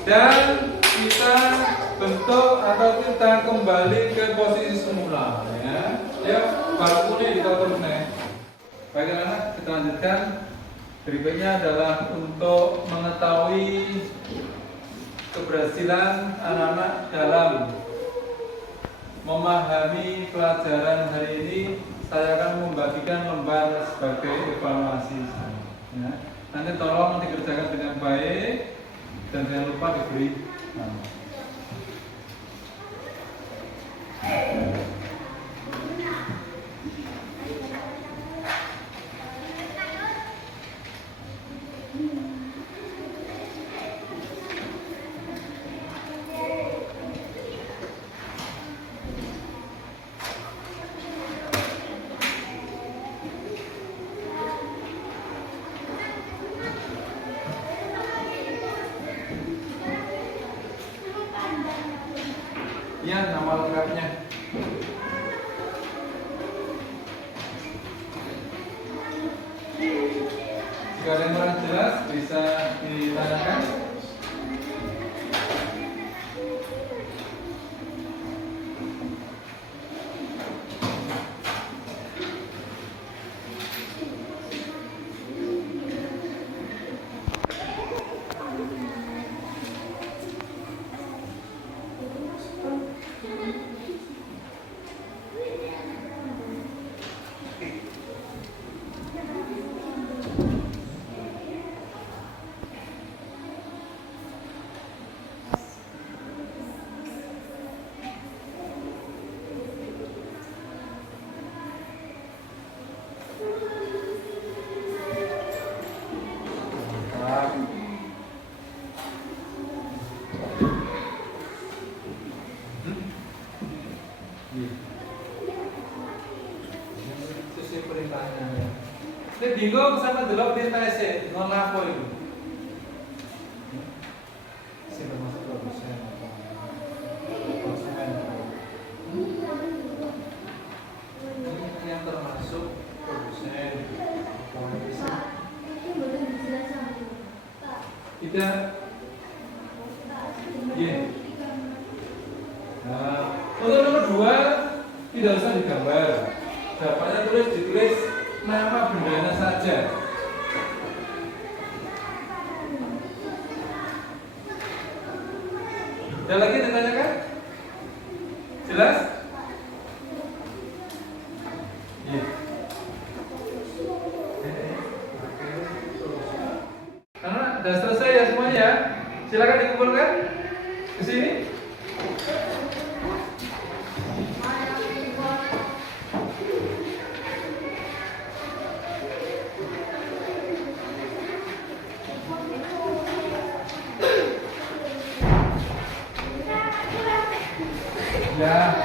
Dan kita bentuk atau kita kembali ke posisi semula, ya. Ya, baru kuning ditutup nih. Baik anak, kita lanjutkan. Berikutnya adalah untuk mengetahui keberhasilan anak-anak dalam memahami pelajaran hari ini. Saya akan membagikan lembar sebagai evaluasi. Ya. Nanti tolong dikerjakan dengan baik. Dan jangan lupa diberi nama. Iya, nama lengkapnya. Jika ada yang kurang jelas bisa ditanyakan. Sisi perintahnya. Ini bingung sama delok perintah sih, non lapo itu. Sing termasuk produsen atau konsumen. Ini yang termasuk produsen. Tidak. Iya. Nah, untuk nomor 2 tidak usah digambar. Dapatnya ditulis nama bendanya saja. Ada lagi ditanyakan? Jelas? Iya. Karena sudah selesai ya semuanya. Silakan dikumpulkan ke sini. Ya.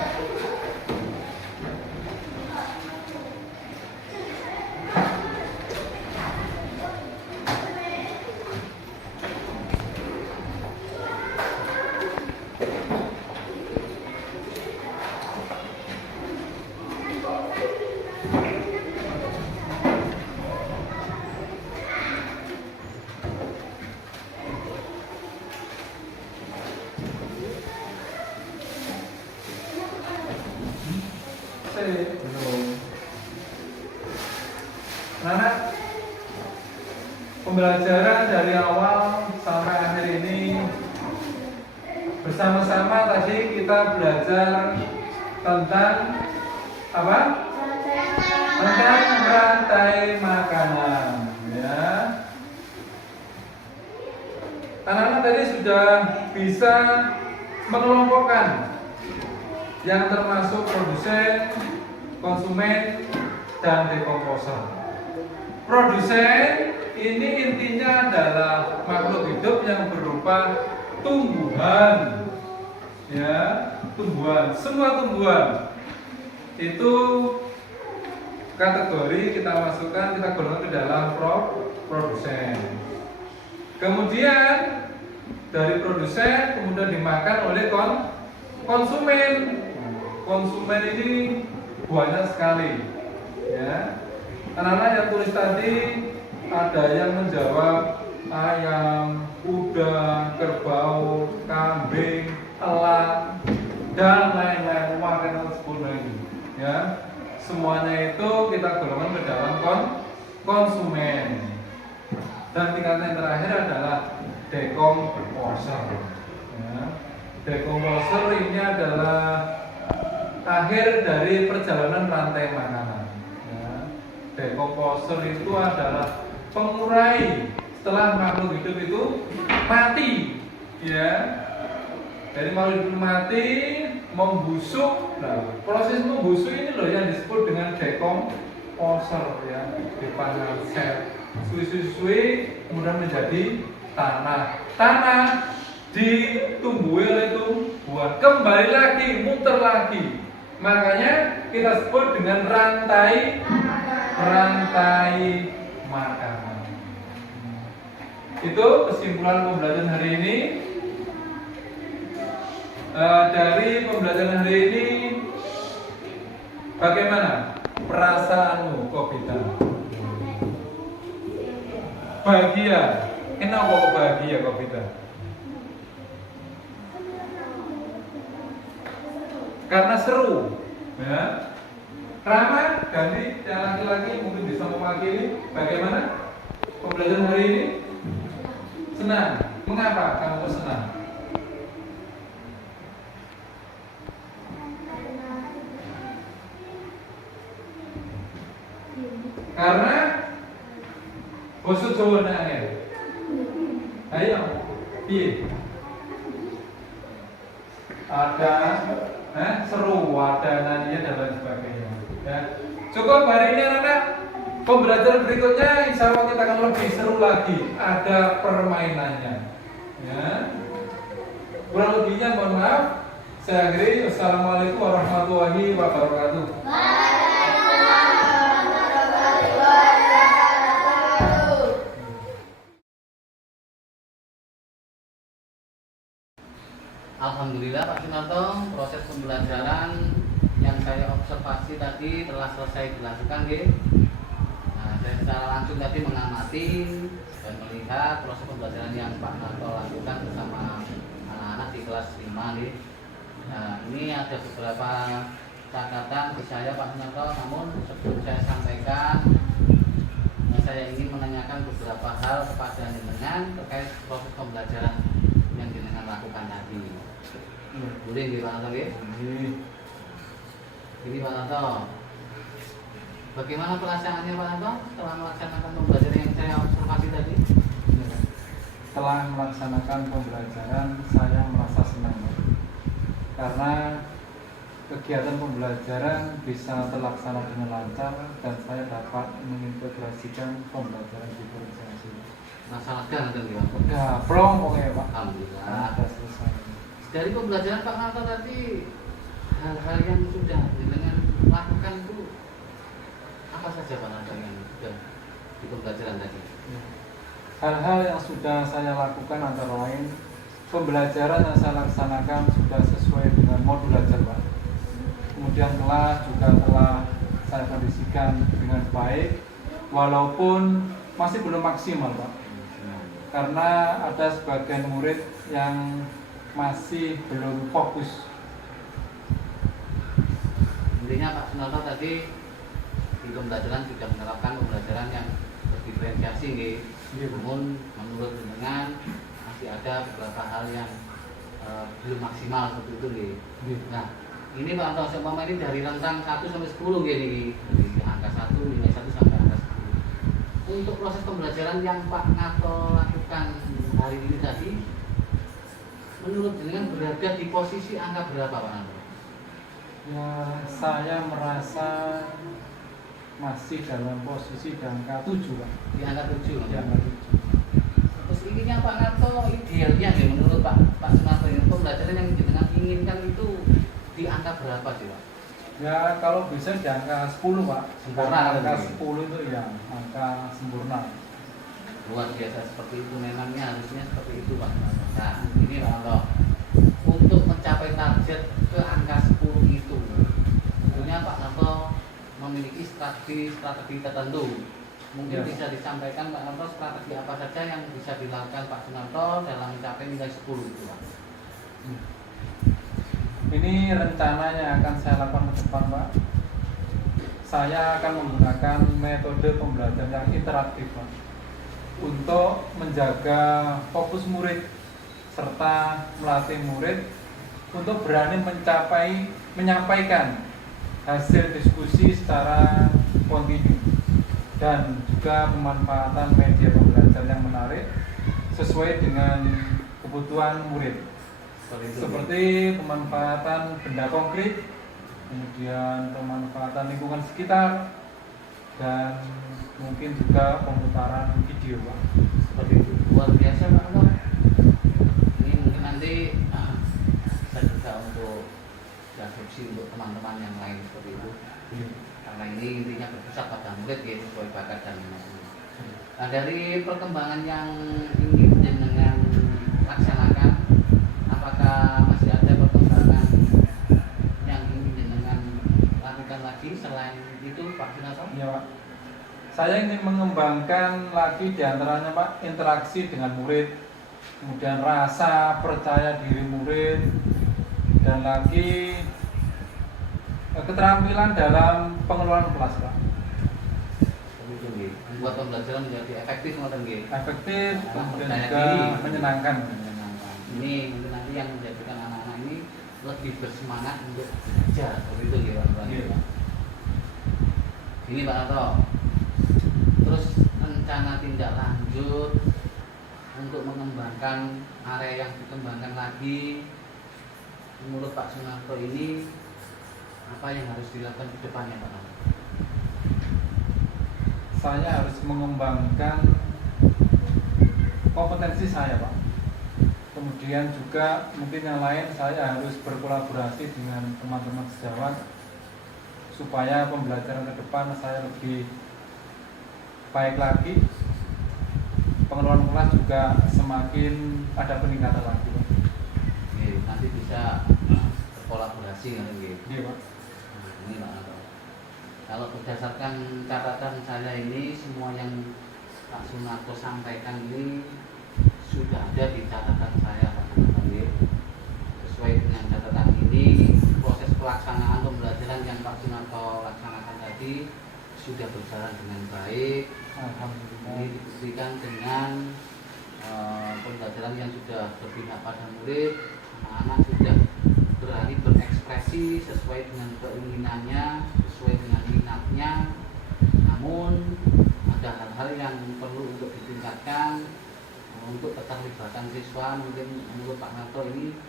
Belum. Anak, pembelajaran dari awal sampai akhir ini bersama-sama tadi kita belajar tentang apa? Tentang rantai makanan, ya. Anak-anak tadi sudah bisa mengelompokkan yang termasuk produsen, konsumen, dan dekomposer. Produsen ini intinya adalah makhluk hidup yang berupa tumbuhan, ya, tumbuhan. Semua tumbuhan itu kategori kita masukkan, kita golongkan ke dalam produsen. Kemudian dari produsen kemudian dimakan oleh konsumen. Konsumen ini banyak sekali, ya. Anak-anak yang tulis tadi ada yang menjawab ayam, kuda, kerbau, kambing, elang, dan lain-lain. Makanan 10 lagi, ya. Semuanya itu kita golongkan ke dalam konsumen. Dan tingkatan yang terakhir adalah dekomposer. Ya. Dekomposer ini adalah akhir dari perjalanan rantai makanan. Ya. Dekomposer itu adalah pengurai setelah makhluk hidup itu mati. Ya. Dari makhluk hidup mati membusuk. Nah, proses membusuk ini loh yang disebut dengan dekomposer, ya. Dipanggil sel. Suwi-suwi kemudian menjadi tanah. Tanah ditumbuhi oleh tumbuhan, kembali lagi, muter lagi. Makanya kita sebut dengan rantai makanan. Itu kesimpulan pembelajaran hari ini. Dari pembelajaran hari ini, bagaimana perasaanmu, Kopita? Bahagia. Kenapa kok bahagia, Kopita? Karena seru, ya. Rama, ganti yang laki-laki mungkin bisa mewakili. Bagaimana pembelajaran hari ini? Senang. Mengapa kamu senang? Karena bosok Jawa nangel. Ayo, piye? Ada seru, ada nyanyian dan lain sebagainya. Ya. Cukup hari ini anak-anak. Pembelajaran berikutnya insya Allah kita akan lebih seru lagi. Ada permainannya. Ya. Kurang lebihnya mohon maaf. Saya akhiri. Wassalamualaikum warahmatullahi wabarakatuh. Alhamdulillah Pak Sunarto, proses pembelajaran yang saya observasi tadi telah selesai dilakukan, nggih. Nah, saya secara langsung tadi mengamati dan melihat proses pembelajaran yang Pak Narto lakukan bersama anak-anak di kelas 5, nggih. Nah, ini ada beberapa catatan di saya Pak Sunarto, namun sebelum saya sampaikan, saya ingin menanyakan beberapa hal kepada jenengan terkait proses pembelajaran yang jenengan lakukan tadi. Boleh nggih Pak Narto, nggih? Ini Pak Narto, bagaimana perasaannya Pak Narto setelah melaksanakan pembelajaran yang saya observasi tadi? Setelah melaksanakan pembelajaran, saya merasa senang, karena kegiatan pembelajaran bisa terlaksana dengan lancar dan saya dapat mengintegrasikan pembelajaran diferensiasi. Masalah dan nanti Pak. Udah plong pokoknya Pak. Alhamdulillah. Sudah selesai. Dari pembelajaran Pak Narto tadi, hal-hal yang sudah dengan lakukan itu apa saja Pak Narto yang sudah di pembelajaran tadi? Hal-hal yang sudah saya lakukan antara lain pembelajaran yang saya laksanakan sudah sesuai dengan modul ajar Pak. Kemudian kelas juga telah saya kondisikan dengan baik, walaupun masih belum maksimal Pak. Karena ada sebagian murid yang masih belum fokus. Intinya Pak Sunarto tadi di pembelajaran sudah menerapkan pembelajaran yang berdiferensiasi, nggih. Namun menurut jenengan masih ada beberapa hal yang belum maksimal seperti itu, nggih. Nah, ini Pak Anto seumpama ini dari rentang 1 sampai 10 nggih niki. Dari angka 1, nilai 1 sampai angka 10. Untuk proses pembelajaran yang Pak Narto lakukan hari ini tadi, menurut jenengan berada di posisi angka berapa Pak Narto? Ya, saya merasa masih dalam posisi di angka 7 Pak. Di angka 7. Di angka 7. Terus ininya Pak Narto idealnya ya menurut Pak Sunarto ini pembelajaran yang jenengan inginkan itu di angka berapa sih Pak? Ya kalau bisa di angka 10 Pak. Sempurna, Angka kan? 10 itu ya angka sempurna. Luar biasa seperti itu, memangnya harusnya seperti itu Pak. Nah ini Pak Narto, untuk mencapai target ke angka 10 itu tentunya Pak Narto memiliki strategi tertentu. Mungkin Ya. bisa disampaikan Pak Narto strategi apa saja yang bisa dilakukan Pak Sunarto dalam mencapai nilai 10 itu Pak. Ini rencananya akan saya lakukan ke depan Pak. Saya akan menggunakan metode pembelajaran yang interaktif Pak, untuk menjaga fokus murid serta melatih murid untuk berani menyampaikan hasil diskusi secara kontinu dan juga pemanfaatan media pembelajaran yang menarik sesuai dengan kebutuhan murid. Seperti pemanfaatan benda konkret, kemudian pemanfaatan lingkungan sekitar, dan mungkin juga pemutaran video Pak. Seperti itu, luar biasa Pak Anto. Ini mungkin nanti saya juga untuk diadopsi untuk teman-teman yang lain seperti itu. Karena ini intinya berpusat pada murid ya, sesuai bakat dan minatnya. Nah dari perkembangan yang ingin jenengan laksanakan, apakah masih ada perkembangan saya ingin mengembangkan lagi diantaranya Pak, interaksi dengan murid, kemudian rasa percaya diri murid, dan lagi keterampilan dalam pengelolaan kelas Pak. Begitu nggih. Membuat pembelajaran menjadi efektif ngoten nggih. Efektif, kemudian Percaya juga diri. menyenangkan. Ini mungkin nanti yang menjadikan anak-anak ini lebih bersemangat untuk belajar. Begitu nggih Pak. Iya. Ini Pak Anto. Terus rencana tindak lanjut untuk mengembangkan area yang dikembangkan lagi menurut Pak Sunarto ini apa yang harus dilakukan ke depannya Pak Anto? Saya harus mengembangkan kompetensi saya Pak. Kemudian juga mungkin yang lain saya harus berkolaborasi dengan teman-teman sejawat supaya pembelajaran ke depan saya lebih baik lagi, pengelolaan kelas juga semakin ada peningkatan lagi Pak. Oke, nanti bisa berkolaborasi kan nggih. Iya Pak. Nah, ini Pak Anto. Kalau berdasarkan catatan saya ini semua yang Pak Sunarto sampaikan ini sudah ada di catatan saya Pak Sunarto nggih. Sesuai dengan catatan ini proses pelaksanaan pembelajaran yang Pak Sunarto laksanakan tadi sudah berjalan dengan baik. Alhamdulillah. Ini dibuktikan dengan pembelajaran yang sudah berpihak pada murid, anak-anak sudah berani berekspresi sesuai dengan keinginannya, sesuai dengan minatnya. Namun ada hal-hal yang perlu untuk ditingkatkan untuk keterlibatan siswa. Mungkin menurut Pak Narto ini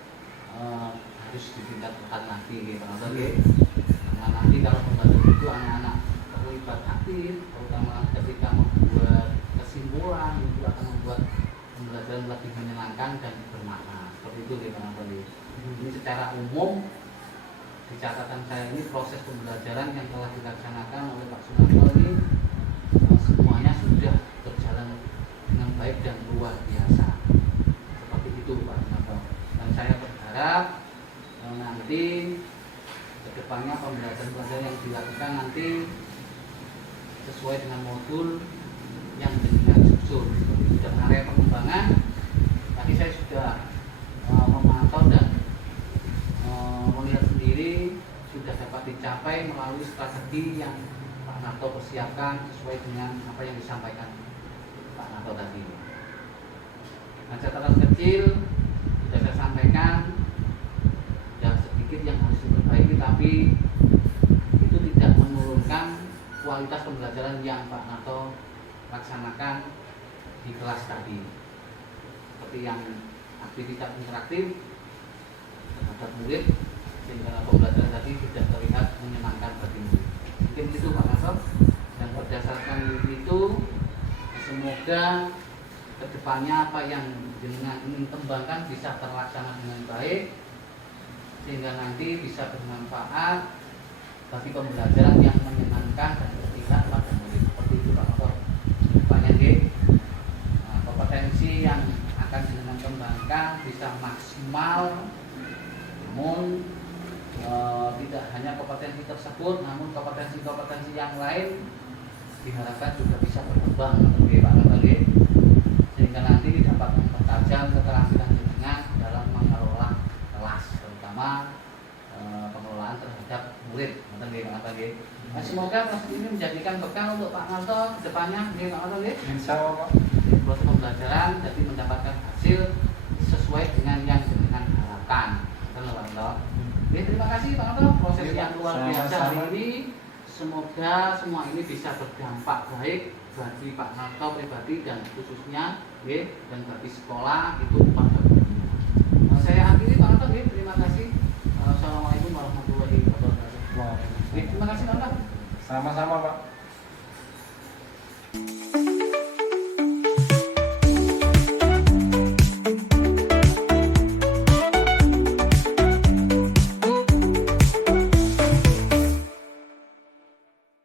harus ditingkatkan lagi, Pak Narto. Karena nanti kalau pembelajaran itu anak-anak terlibat aktif, terutama ketika membuat kesimpulan itu akan membuat pembelajaran lebih menyenangkan dan bermakna. Seperti itu Pak Antoni. Ini secara umum di catatan saya ini proses pembelajaran yang telah dilaksanakan oleh Pak Sunarto ini semuanya sudah berjalan dengan baik dan luar biasa. Seperti itu Pak Sunarto. Dan saya berharap nanti kedepannya pembelajaran yang dilakukan nanti sesuai dengan modul yang dengan susun dan area pengembangan. Tadi saya sudah memantau dan melihat sendiri sudah dapat dicapai melalui strategi yang Pak Narto persiapkan sesuai dengan apa yang disampaikan Pak Narto tadi. Nah, catatan kecil sudah saya sampaikan dan sedikit yang harus diperbaiki, tapi itu tidak menurunkan kualitas pembelajaran yang Pak Narto laksanakan di kelas tadi, seperti yang aktivitas interaktif terhadap murid, sehingga pembelajaran tadi sudah terlihat menyenangkan bagi murid. Mungkin itu Pak Narto. Dan berdasarkan itu semoga kedepannya apa yang dengan ingin kembangkan bisa terlaksana dengan baik, sehingga nanti bisa bermanfaat bagi pembelajaran yang menyenangkan dan berpihak pada murid. Seperti itu Pak Narto. Banyak kompetensi yang akan dengan kembangkan bisa maksimal, namun tidak hanya kompetensi tersebut, namun kompetensi-kompetensi yang lain diharapkan juga bisa berkembang, Pak Narto, sehingga nanti dapat mempertajam keterampilan jenengan dalam mengelola kelas, terutama pengelolaan terhadap murid, Pak Narto. Nah, semoga proses ini menjadikan bekal untuk Pak Narto ke depannya, Pak Narto. Insya Allah Pak. Proses pembelajaran jadi mendapatkan hasil sesuai dengan yang jenengan harapkan. Pak Narto. Terima kasih Pak Narto, proses yang luar biasa hari ini. Semoga semua ini bisa berdampak baik bagi Pak Narto pribadi dan khususnya dan bagi sekolah itu pada umumnya. Saya akhiri Pak Narto, terima kasih. Assalamualaikum warahmatullahi wabarakatuh. Terima kasih Pak Narto. Sama-sama Pak.